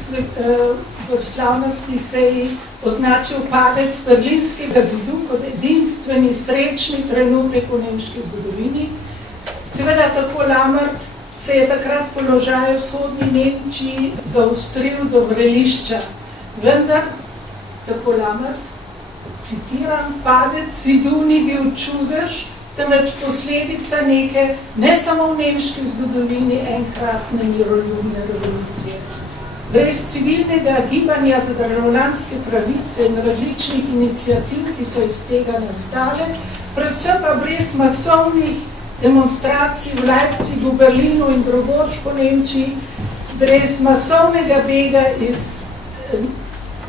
v slavnostni seji označil padec Berlinskega zidu kot edinstveni srečni trenutek v nemški zgodovini. Seveda tako Lammert se je takrat položaj v vzhodni Nemčiji zaostril do vrelišča. Vendar, tako Lammert, citiram, padec zidu ni bil čudež, temveč posledica neke, ne samo v nemški zgodovini, enkratne miroljubne revolucije. Brez civilnega gibanja za državljanske pravice in različnih iniciativ, ki so iz tega nastale, predvsem pa brez masovnih demonstracij v Leipzigu, Berlinu in drugod po Nemčiji, brez masovnega bega iz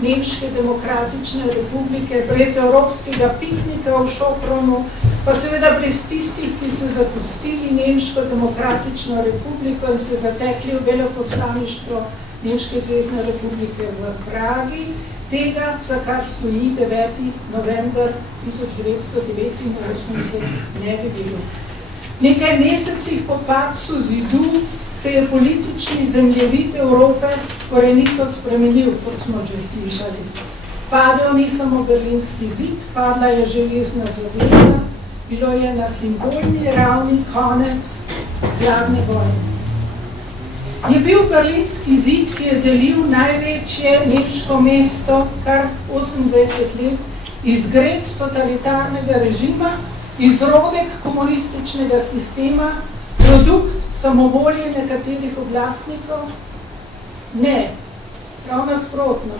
Nemške demokratične republike, brez evropskega piknika v Šopronu, pa seveda brez tistih, ki so zapustili Nemško demokratično republiko in se zatekli v veleposlaništvo Nemške zvezne republike v Pragi, tega, za kar stoji 9. november 1989, ne bi bilo. Nekaj mesecih po padcu zidu se je politični zemljevid Evrope korenito spremenil, kot smo že slišali. Padel ni samo Berlinski zid, padla je železna zavesa, bilo je na simbolni ravni konec hladne vojne. Je bil Berlinski zid, ki je delil največje nemško mesto, kar 28 let, izgred totalitarnega režima, izrodek komunističnega sistema, produkt samovolje nekaterih oblastnikov? Ne, prav nasprotno.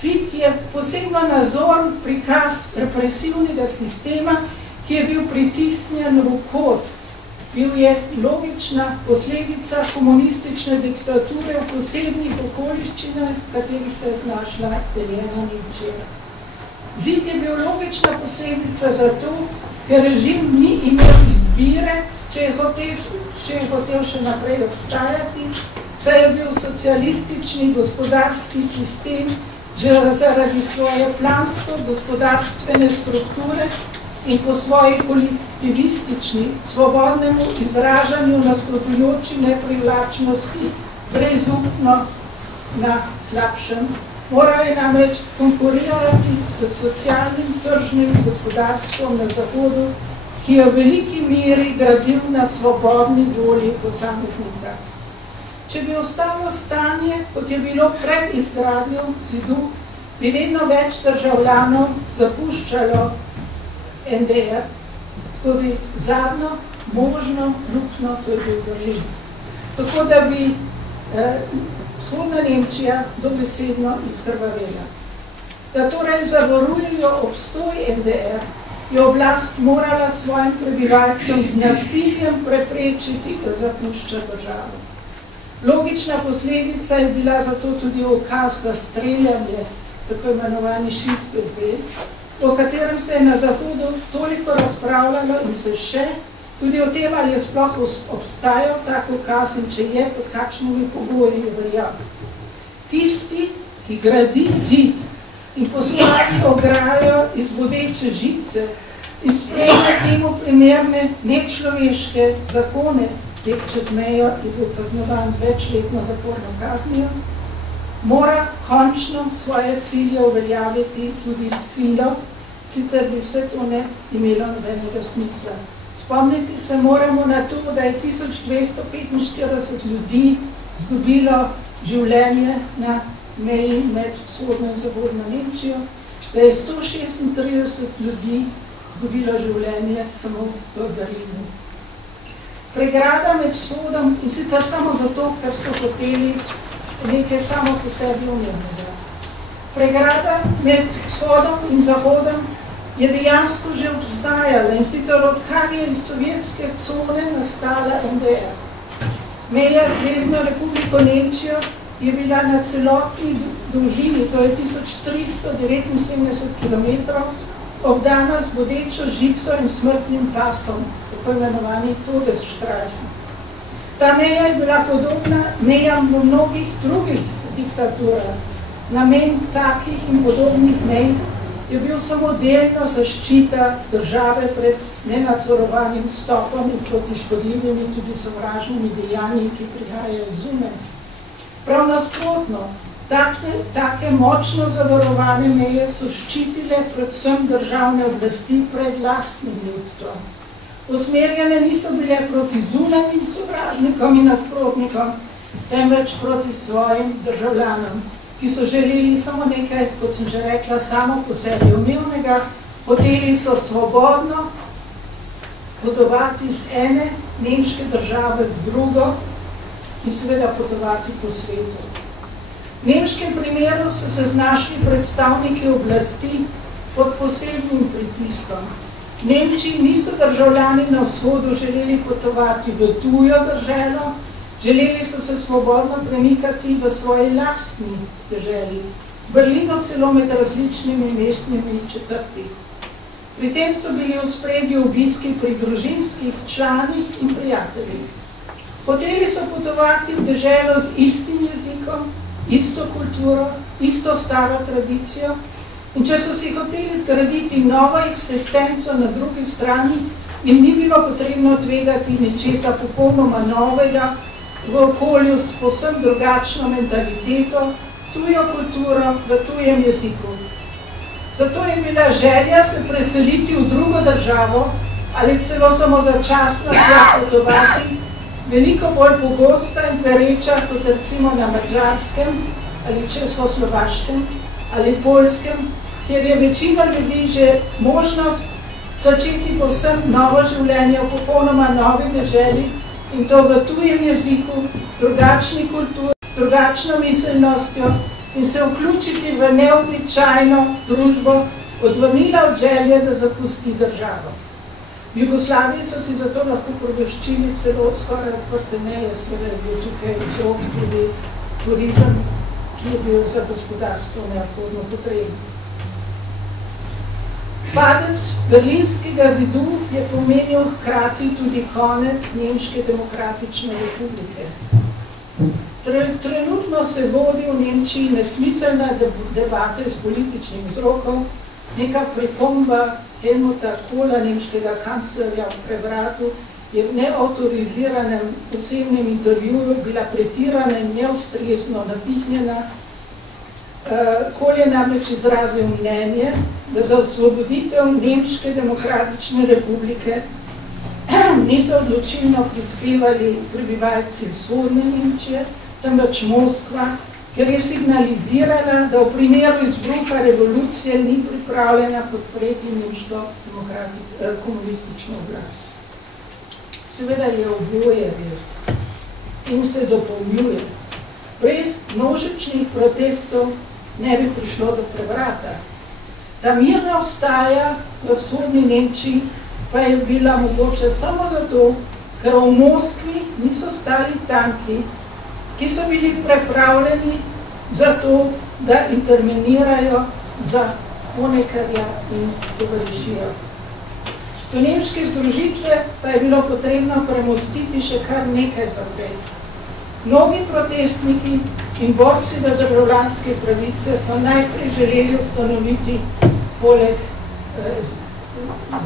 Zid je posebno nazoren prikaz represivnega sistema, ki je bil pritisnjen v kot. Bil je logična posledica komunistične diktature v posebnih okoliščinah, v katerih se je znašla deljena Nemčija. Zid je bil logična posledica zato, ker režim ni imel izbire, če je hotel še naprej obstajati, saj je bil socialistični gospodarski sistem že zaradi svoje plansko-gospodarstvene strukture in po svoji kolektivistični, svobodnemu izražanju nasprotujoči neprivlačnosti brezupno na slabšem. Moral je namreč konkurirati s socialnim tržnim gospodarstvom na Zahodu, ki je v veliki meri gradil na svobodni volji posameznika. Če bi ostalo stanje, kot je bilo pred izgradnjo zidu, bi vedno več državljanov zapuščalo NDR skozi zadnjo možno luknjo, to je bil Berlin. Tako da bi vzhodna Nemčija dobesedno izkrvavela. Da torej zavarujejo obstoj NDR, je oblast morala svojim prebivalcem z nasiljem preprečiti, da zapušča državo. Logična posledica je bila zato tudi ukaz za streljanje, tako imenovani Schießbefehl, o katerem se je na Zahodu toliko razpravljalo in se še, tudi o tem, ali je sploh obstajal tak ukaz in če je, pod kakšnimi pogoji je veljal. Tisti, ki gradi zid in postavi ograjo iz bodeče žice in sprejme temu primerne nečloveške zakone, tek čez mejo je bil kaznovan z večletno zaporno kaznijo, mora končno svoje cilje uveljaviti tudi s silo, sicer bi vse to ne imelo nobenega smisla. Spomniti se moramo na to, da je 1245 ljudi izgubilo življenje na meji med vzhodno in zahodno Nemčijo, da je 136 ljudi izgubilo življenje samo v Berlinu. Pregrada med vzhodom, in sicer samo zato, ker so hoteli nekaj samo po sebi umernega. Pregrada med vzhodom in zahodom je dejansko že obstajala, in sicer odkar je iz sovjetske cone nastala NDR. Meja Zvezno republiko Nemčijo je bila na celotni dolžini, to je 1379 km, obdana z bodečo žico in smrtnim pasom, tako imenovani Todesstreifen. Ta meja je bila podobna mejam v mnogih drugih diktaturah. Namen takih in podobnih mej je bil samo delno zaščita države pred nenadzorovanim vstopom in proti škodljivimi, tudi sovražnimi dejanji, ki prihajajo zunaj. Prav nasprotno, take močno zavarovane meje so ščitile predvsem državne oblasti pred lastnim ljudstvom. Usmerjene niso bile proti zunanjim sovražnikom in nasprotnikom, temveč proti svojim državljanom, ki so želeli samo nekaj, kot sem že rekla, samo po sebi umevnega, hoteli so svobodno potovati iz ene nemške države v drugo in seveda potovati po svetu. V nemškem primeru so se znašli predstavniki oblasti pod posebnim pritiskom. V Nemčiji niso državljani na vzhodu želeli potovati v tujo državo, želeli so se svobodno premikati v svoji lastni deželi, v Berlinu celo med različnimi mestnimi četrti. Pri tem so bili v ospredju obiski pri družinskih članih in prijateljih. Hoteli so potovati v deželo z istim jezikom, isto kulturo, isto staro tradicijo, in če so si hoteli zgraditi novo eksistenco na drugi strani, jim ni bilo potrebno tvegati ničesa popolnoma novega, v okolju s povsem drugačno mentaliteto, tujo kulturo, v tujem jeziku. Zato je bila želja se preseliti v drugo državo ali celo samo začasno potovati veliko bolj pogosta in pereča kot recimo na Madžarskem ali Českoslovaškem ali Poljskem, kjer je večina ljudi že možnost začeti povsem novo življenje v popolnoma novi deželi, in to v tujem jeziku, drugačni kulturi, s drugačno miselnostjo in se vključiti v neobičajno družbo, odvrnila od želje, da zapusti državo. V Jugoslaviji so si zato lahko privoščili celo skoraj odprte meje, seveda je bil tukaj vzrok tudi turizem, ki je bil za gospodarstvo neobhodno potreben. Padec Berlinskega zidu je pomenil hkrati tudi konec Nemške demokratične republike. Trenutno se vodi v Nemčiji nesmiselna debata iz političnih vzrokov, neka pripomba Helmuta Kohla, nemškega kanclerja v prevratu, je v neautoriziranem posebnem intervjuju bila pretirana in neustrezno napihnjena. Kohl je namreč izrazil mnenje, da za osvoboditev Nemške demokratične republike niso odločilno prispevali prebivalci vzhodne Nemčije, temveč Moskva ker je signalizirala, da v primeru izbruha revolucije ni pripravljena podpreti nemško komunistično oblast. Seveda je oboje res in se dopolnjuje. Brez množičnih protestov ne bi prišlo do prevrata. Ta mirna ostaja v vzhodni Nemčiji pa je bila mogoče samo zato, ker v Moskvi niso stali tanki, ki so bili pripravljeni za to, da intervenirajo za Honeckerja in tovarišijo. Do nemške združitve pa je bilo potrebno premostiti še kar nekaj zapret. Mnogi protestniki in borci za državljanske pravice so najprej želeli ustanoviti poleg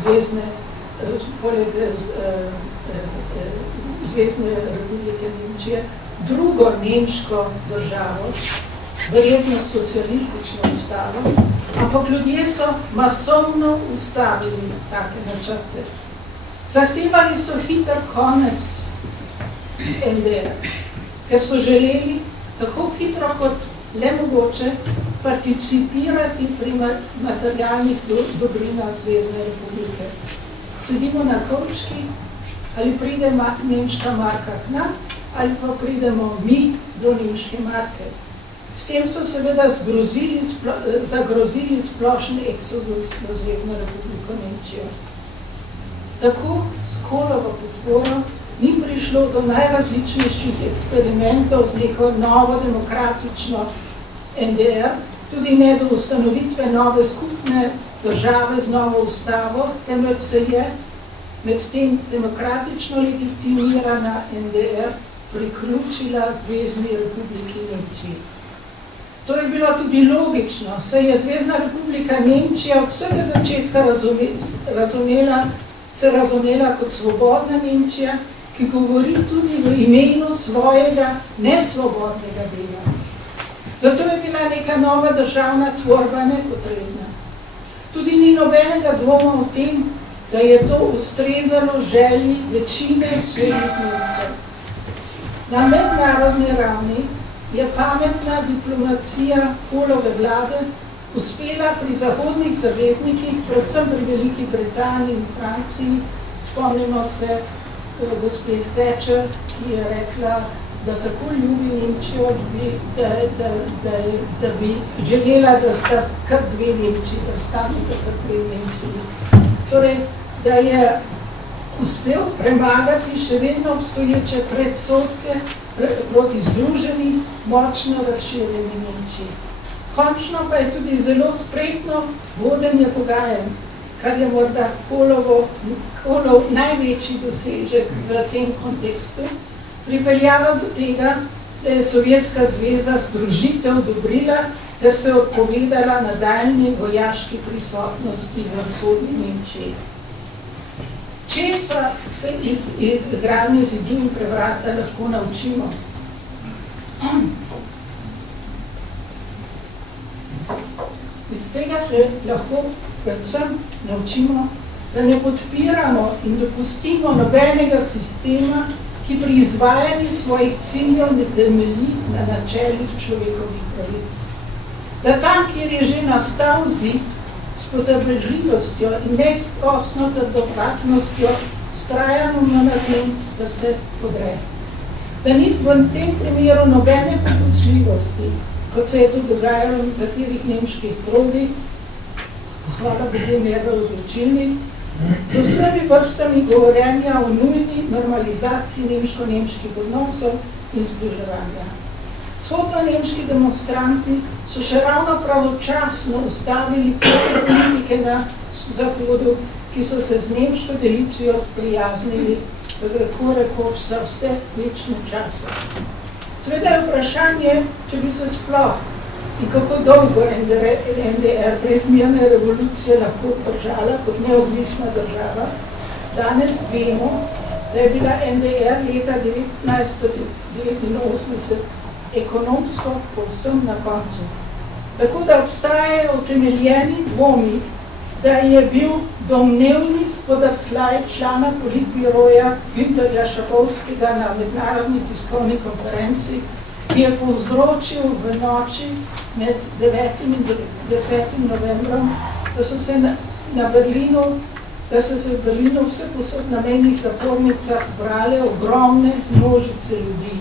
Zvezne republike Nemčije drugo nemško državo, verjetno socialistično ustavo, ampak ljudje so masovno ustavili take načrte. Zahtevali so hiter konec NDR, ker so želeli tako hitro kot le mogoče participirati pri materialnih dobrinah Zvezne republike. Sedimo na kovčki, ali pride nemška marka k nam, ali pa pridemo mi do nemške marke. S tem so seveda zagrozili splošni eksodus v Zvezno republiko Nemčijo. Tako s Kohlovo podporo ni prišlo do najrazličnejših eksperimentov z neko novo demokratično NDR, tudi ne do ustanovitve nove skupne države z novo ustavo, temveč se je med tem demokratično legitimirana NDR priključila Zvezni republiki Nemčiji. To je bilo tudi logično, saj je Zvezna republika Nemčija od vsega začetka razumela kot svobodna Nemčija, ki govori tudi v imenu svojega nesvobodnega dela. Zato je bila neka nova državna tvorba nepotrebna. Tudi ni nobenega dvoma o tem, da je to ustrezalo želji večine svetih Nemcev. Na mednarodni ravni je pametna diplomacija Kohlove vlade uspela pri zahodnih zaveznikih, predvsem pri Veliki Britaniji in Franciji. Spomnimo se gospe Thatcher, ki je rekla, da tako ljubi Nemčijo, da bi želela, da sta kar dve Nemčiji, da stanete kar dve Nemčiji. Torej, da je uspel premagati še vedno obstoječe predsodke proti združeni, močno razširjeni Nemčiji. Končno pa je tudi zelo spretno vodenje pogajanj, kar je morda Kohlov največji dosežek v tem kontekstu, pripeljalo do tega, da je Sovjetska zveza združitev odobrila ter se odpovedala nadaljnji vojaški prisotnosti v vzhodni Nemčiji. Česa se iz gradnje zidu in prevrata lahko naučimo? Iz tega se lahko predvsem naučimo, da ne podpiramo in dopustimo nobenega sistema, ki pri izvajanju svojih ciljev ne temelji na načelih človekovih pravic. Da tam, kjer je že nastal zid, s potrpežljivostjo in neizprosno trdovratnostjo vztrajamo na tem, da se podre. Da ni v tem primeru nobene popustljivosti, kot se je to dogajalo v nekaterih nemških krogih, hvala Bogu ne v odločilnih, z vsemi vrstami govorjenja o nujni normalizaciji nemško-nemških odnosov in zbliževanja. Vzhodno-nemški demonstranti so še ravno pravočasno ustavili tiste politike na Zahodu, ki so se z nemško delitvijo sprijaznili, tako rekoč za vse večne čase. Seveda je vprašanje, če bi se sploh in kako dolgo NDR brez mirne revolucije lahko držala kot neodvisna država. Danes vemo, da je bila NDR leta 1989 ekonomsko povsem na koncu. Tako da obstajajo utemeljeni dvomi, da je bil domnevni spodrsljaj člana politbiroja Günterja Schabowskega na mednarodni tiskovni konferenci ki je povzročil v noči med 9. in 10. novembrom, da so se v Berlinu vse posod na mejnih zapornicah zbrale ogromne množice ljudi.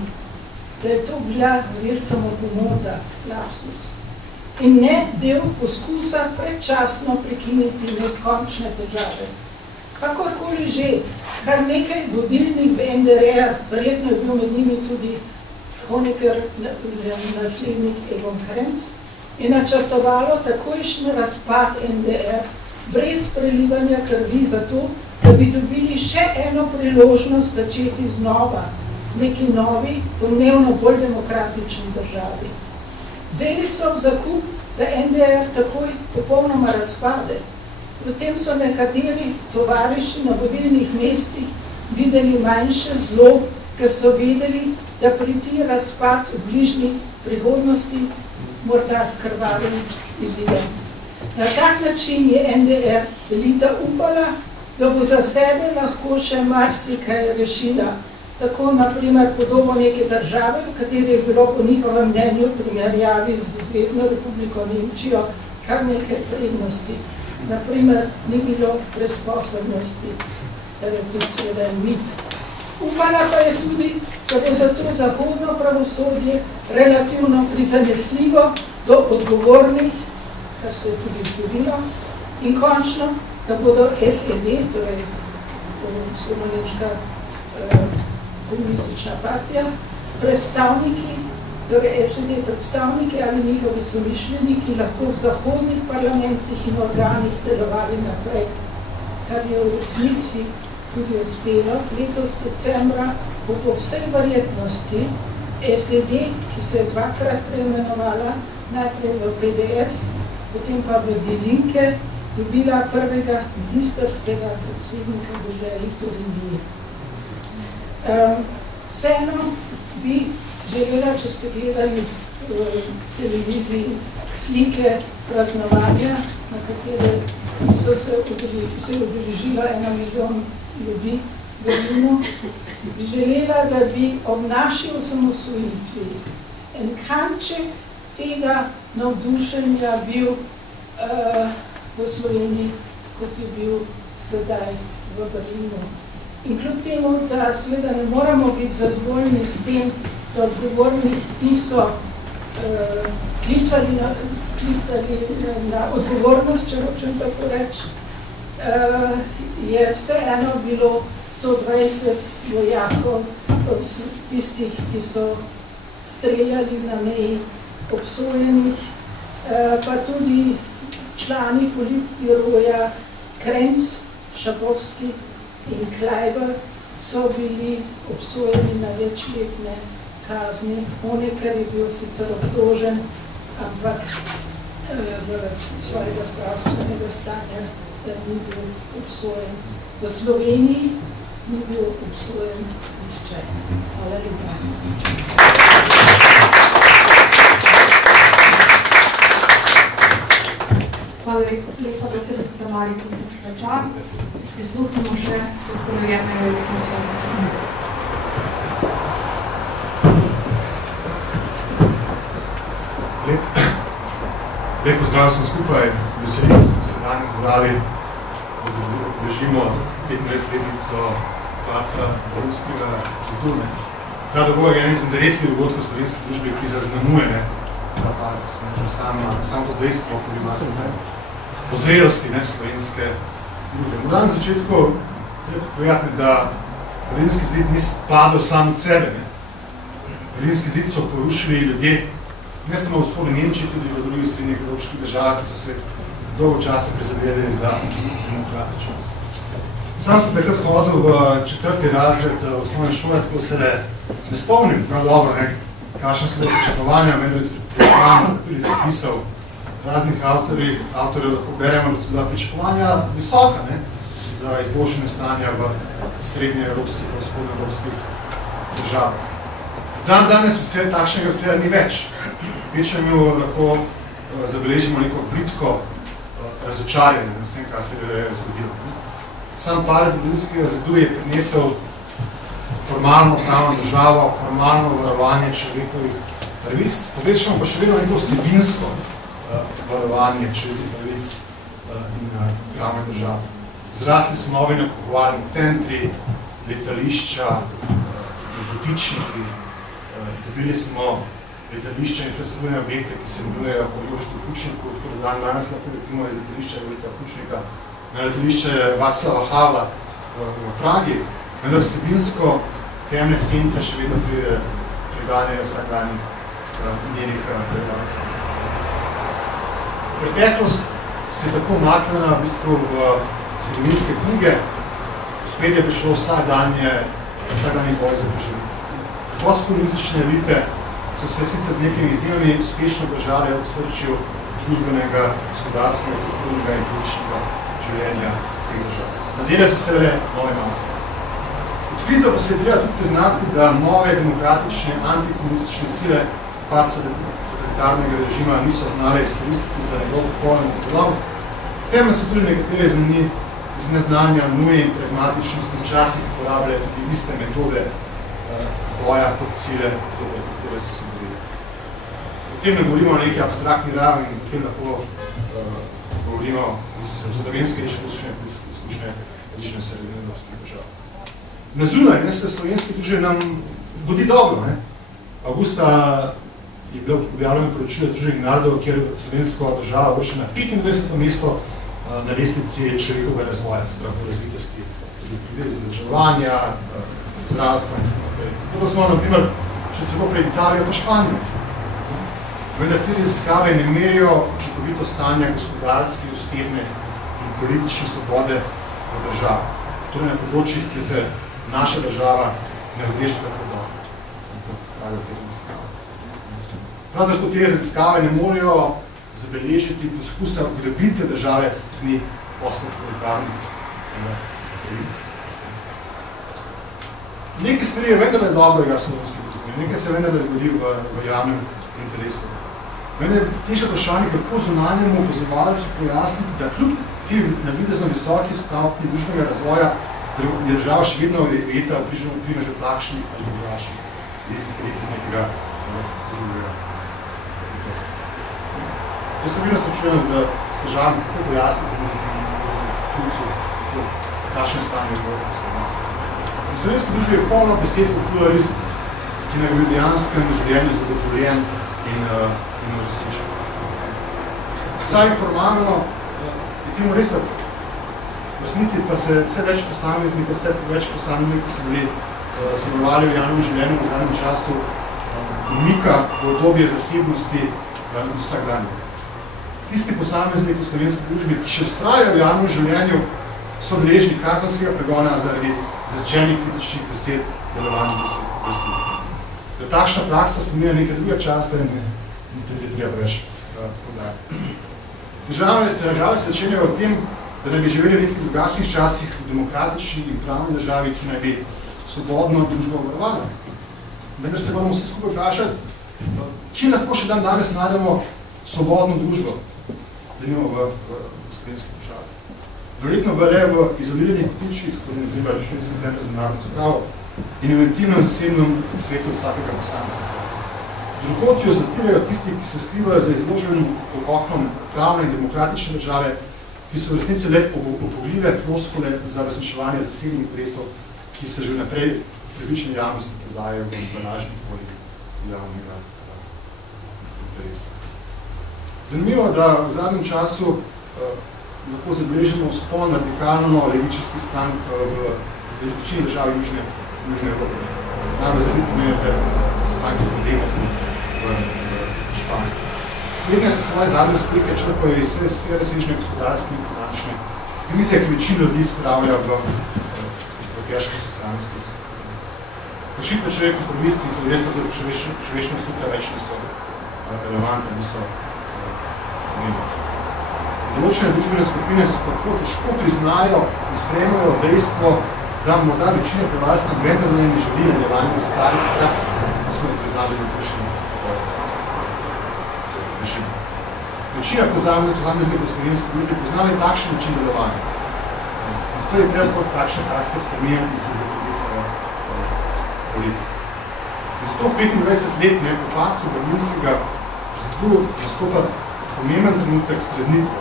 Da je to bila res samo pomota, lapsus. In ne del poskusa predčasno prekiniti neskončne težave. Kakorkoli že, kar nekaj vodilnih v NDR, verjetno je bil med njimi tudi Honecker, naslednik Egon Krenz, je načrtovalo takojšnji razpad NDR brez prelivanja krvi za to, da bi dobili še eno priložnost začeti znova v neki novi, domnevno bolj demokratični državi. Vzeli so v zakup, da NDR takoj popolnoma razpade. Potem so nekateri tovariši na vodilnih mestih videli manjše zlo, ker so vedeli, da priti razpad v bližnji prihodnosti morda s krvavim izidem. Na tak način je NDR elita upala, da bo za sebe lahko še marsikaj rešila. Tako, naprimer, podobo neke države, v kateri je bilo po njihovem mnenju primerjavi z Zvezno republiko Nemčijo kar nekaj prednosti. Naprimer, ni bilo brezposobnosti, kar je tudi seveda mit. Upala pa je tudi, da bo zato zahodno pravosodje relativno prizanesljivo do odgovornih, kar se je tudi zgodilo, in končno, da bodo SED, torej Slovenska komunistična partija, predstavniki, torej SED predstavniki ali njihovi somišljeniki lahko v zahodnih parlamentih in organih delovali naprej, kar je v resnici tudi uspelo. Letos decembra bo po vsej verjetnosti SED, ki se je dvakrat preimenovala, najprej v PDS, potem pa v Die Linke, dobila prvega ministrskega predsednika v deželi Turingiji. Vseeno bi želela, če ste gledali v televiziji slike praznovanja, na katere se udeležilo 1 milijon ljudi v Berlinu, bi želela, da bi ob naši osamosvojitvi en kanček tega navdušenja bil v Sloveniji, kot je bil sedaj v Berlinu. In kljub temu, da seveda ne moramo biti zadovoljni s tem, da odgovornih niso klicali na odgovornost, če hočem tako reči, je vseeno bilo 120 vojakov, tistih, ki so streljali na meji, obsojenih, pa tudi člani politbiroja Krenz, Šapovski in Kleiber so bili obsojeni na večletne kazni. Honecker je bil sicer obtožen, ampak zaradi svojega zdravstvenega stanja ni bil obsojen. V Sloveniji ni bil obsojen nihče. Hvala lepa. Hvala lepa, doktor Tamari Tisoč-Pečan. Prisluhnimo še doktorju Jerneju Lepočanu. Lep pozdrav sem skupaj, veseli, da smo se danes zbrali, da obeležimo 25-letnico padca Berlinskega zidu. Ta dogodek je eden izmed redkih dogodkov slovenske družbe, ki zaznamuje ta padec, samo to zdajstvo, kot ima se po zrelosti slovenske družbe. Morda na začetku treba povedati, da Berlinski zid ni padel sam od sebe. Berlinski zid so porušili ljudje, ne samo v vzhodni Nemčiji, tudi v drugih srednjih evropskih državah, ki so se dolgo časa prizadevali za demokratičnost. Sam sem takrat hodil v 4. razred osnovne šole, tako se ne spomnim prav dobro, kakšne so pričakovanja, med tudi zapisal raznih avtorjev, lahko beremo, da so bila pričakovanja visoka za izboljšanje stanja v srednje evropskih in vzhodno evropskih državah. Danes vse takšnega vsega ni več. Večemu lahko zabeležimo neko britko razočarjanje na vsem, kaj se je zgodilo. Sam padec Berlinskega zidu je prinesel formalno pravno državo, formalno varovanje človekovih pravic, povečamo pa še vedno neko vsebinsko varovanje človekovih pravic in pravne države. Zrasli so novi nakupovalni centri, letališča, narkotičniki, dobili smo letališča in infrastrukturne objekte, ki se imenujejo po Jožetu Pučniku, tako da danes lahko letimo iz letališča Jožeta Pučnika na letališče Václava Havla v Pragi, vendar vsebinsko temne sence še vedno preganjajo vsakdanji njenih prebivalcev. Preteklost se je tako umaknjena v bistvu v zgodovinske knjige, v spredje je prišlo vsakdanji boj za preživetje. Postkomunistične elite so se sicer z nekimi izjemami uspešno držale v srčju družbenega, gospodarskega, kulturnega in političnega življenja teh držav. Nadele so se le nove maske. Odkrito pa se je treba tudi priznati, da nove demokratične antikomunistične sile padca totalitarnega režima niso znale izkoristiti za njegov popoln podlom. Temno se tudi nekatere iz neznanja, nuje in pragmatičnosti včasih uporabljajo tudi iste metode boja kot cilje, zobe katere so se borili. Potem ne govorimo o neki abstraktni ravni in potem lahko govorimo iz slovenske izkušnje različne srednjeevropskih držav. Na zunaj, se slovenski družbe nam godi dobro. Avgusta je bilo objavljeno poročilo Združenih narodov, kjer slovensko država vrši na 25. mesto na lestvici človekovega razvoja, spravo razvitosti, izobraževanja, zdravstva in tako naprej. Tako da smo, na primer, še celo pred Italijo pa Španijo. Vendar te raziskave ne merijo učinkovito stanja gospodarske, osebne in politične svobode v državi. Torej na področjih, kjer se naša država ne odreže tako dobro, kot pravijo te raziskave. Prav tako te raziskave ne morejo zabeležiti poskusa ugrabitve države s strani postautoritarnih elit. Nekaj stvari je vendarle dobrega v slovenski kulturi, nekaj se vendarle godi v javnem interesu. Vendar je težko vprašanje, kako zunanjemu opazovalcu pojasniti, da kljub te navidezno visoki stopnji družbenega razvoja je država še vedno ujeta v primežu takšnih ali drugačnih iz nekega drugega. Jaz sem vedno srečujem z težavami, kako pojasniti tujcu, kakšne stanje v slovenski. V slovenski družbi je polno besed o pluralizmu, ki naj bi v dejanskem življenju zagotovljen in uresničen. Vsaj formalno je temu res tako. V resnici pa se vse več posameznikov so bili sodelovali v javnem življenju v zadnjem času umika v obdobje zasebnosti vsak dan. Tisti posamezniki v slovenski družbi, ki še vztrajajo v javnem življenju, so deležni kazenskega pregona zaradi izrečenih kritičnih besed delovanja oblasti. Da takšna praksa spominja nekaj druga časa in tudi treba več podajati. Težave se začenjajo v tem, da naj bi živeli v nekih drugačnih časih v demokratični in pravni državi, ki naj bi svobodno družbo varovala. Vendar se moramo vsi skupaj vprašati, kje lahko še dan danes najdemo svobodno družbo, da nimamo v slovenski državi. Verjetno le v izoliranih kotičkih, kot je na primer Študijski center za narodno spravo, in v intimnem zasebnem svetu vsakega posameznika. Drugod jo zatirajo tisti, ki se skrivajo za izloženim oknom pravne in demokratične države, ki so v resnici le upogljive floskule za različevanje zasebnih interesov, ki se že vnaprej pravične javnosti podajajo v lažni folji javnega interesa. Zanimivo, da v zadnjem času lahko zabeležimo vzpon radikalno levičarski strank v večini držav Južne Evrope. Najbolj zadnji pomenite stranke Podemos v Španiji. Slednje svoje zadnje uspeke črpajo iz vse različne gospodarske in finančne krize, ki večino ljudi spravlja v težko socialno stisko. Kršitve človekovih pravic in telesna človečnost tukaj več niso relevantne, niso pomembne. Določene družbene skupine se tako težko priznajo in sprejemajo dejstvo, da morda večina prebivalstva vendarle ne želi nadaljevati starih praks, kot smo jih priznali na prejšnjem režimu. Večina posameznikov v slovenski družbi poznali takšen način delovanja. In zato je treba kot takšne prakse spremenjati in se zagotoviti politike. Iz zato 25 let po padcu Berlinskega zidu nastopa pomemben trenutek streznitve,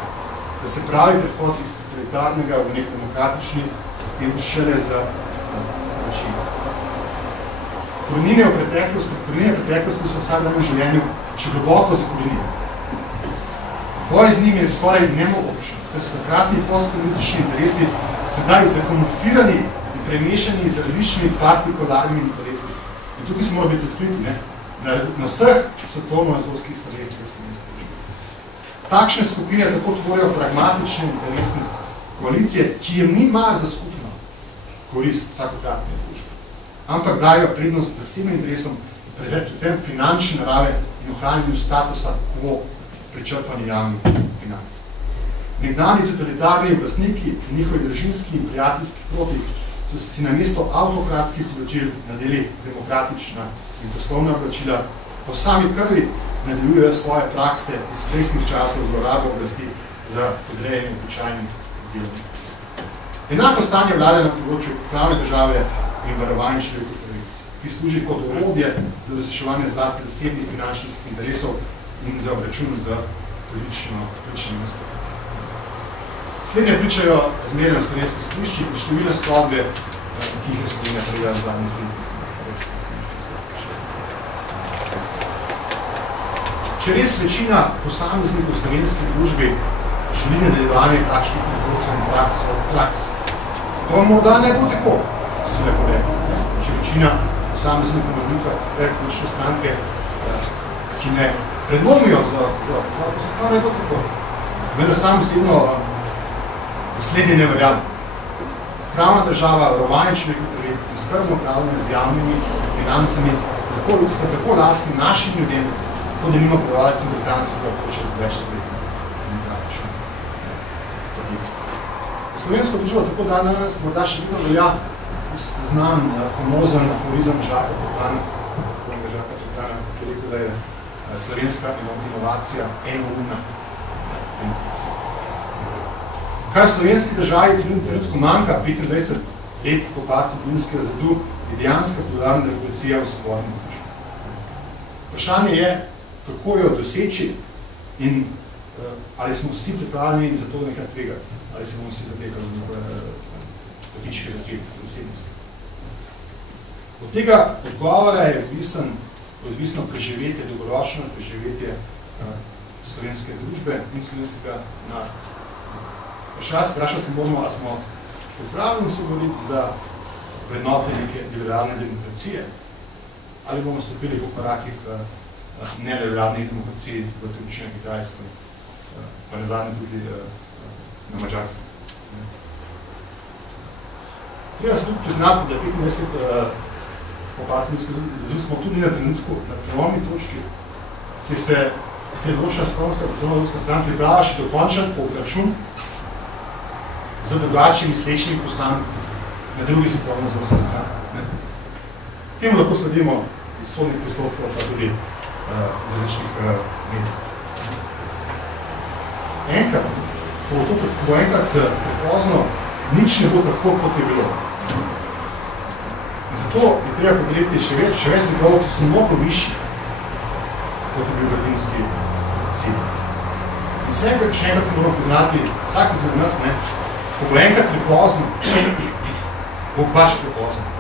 da se pravi prehod iz totalitarnega v nek demokratični sistem šele za začetek. Korenine v preteklosti so v vsakdanjem življenju še globoko zakorenjene. Boj z njimi je skoraj nemogočen, saj so takratni postkomunistični interesi sedaj zakamuflirani in premešani z različnimi partikularnimi interesi. In tukaj smo morali biti odkriti, ne? Na vseh svetovno-azovskih straneh v slovenski družbi. Takšne skupine tako tvorijo pragmatične interesne koalicije, ki jim ni mar za skupno korist vsakokratne družbe, ampak dajo prednost zasebnim interesom, predvsem finančne narave in ohranjanju statusa quo pri črpanju javnih financ. Nekdanji totalitarni oblastniki in njihovi družinski in prijateljski proti so si namesto avtokratskih oblačil nadeli demokratična in poslovna oblačila, po sami krvi nadaljujejo svoje prakse iz prejšnjih časov zlorabe oblasti za podrejanje običajnih delovnih. Enako stanje vlade na področju pravne države in varovanje človekovih pravic, ki služi kot orodje za doseževanje zlasti zasebnih finančnih interesov in za obračun za politične nasprotje. Slednje pričajo zmeraj na slovenskih sodiščih in številne sodbe, ki jih je Slovenija prejela v zadnjih letih. Če res večina posameznikov v slovenski družbi želi nadaljevanje takšnih vzorcev in praks, to morda ne bo tako, si lahko rekel. Če večina posameznikov na volitvah politične stranke, ki ne predlomijo za to ne bo tako. Vendar sam osebno slednje ne verjamem. Pravna država, varovanje človekovih pravic in skrbno upravljanje z javnimi financami sta tako lastni našim ljudem, kot da nima prebivalcev britanskega še z več demokratično tradicijo. Slovensko družbo tako danes morda še vedno velja znan famozen aforizem Žaka Petrana, ki je rekel, da je slovenska inovacija enoumna inovacija. Kar slovenski državi trenutku manjka 25 let po padcu Berlinskega zidu, je dejanska popularna demokracija v svobodni družbi. Vprašanje je, kako jo doseči in ali smo vsi pripravljeni za to nekaj tvegati, ali se bomo vsi zatekali potičke zasebnosti. Od tega odgovora je odvisno preživetje, dolgoročno preživetje slovenske družbe in slovenskega naroda. Vprašal se bomo, ali smo pripravljeni se boriti za vrednote neke liberalne demokracije, ali bomo stopili po korakih neliberalnih demokracij v Turčiji na Kitajsko, pa nazadnje tudi na Madžarskem. Treba se tudi priznati, da 25 po padcu smo tudi na trenutku, na prelomni točki, kjer se določena slovenska stran pripravlja še dokončen obračun z drugačnimi mislečnimi posamezniki na drugi svetovni zvrstni strani. Temu lahko sledimo iz sodnih postopkov, pa tudi z različnih medijev. Enkrat, ko bo enkrat prepozno, nič ne bo tako, kot je bilo. In zato je treba pogledati še več zagov, ki so mnogo višji, kot je bil berlinski cilj. In še enkrat se moramo priznati, vsak izmed nas, ko bo enkrat prepozno, bo pač prepozno.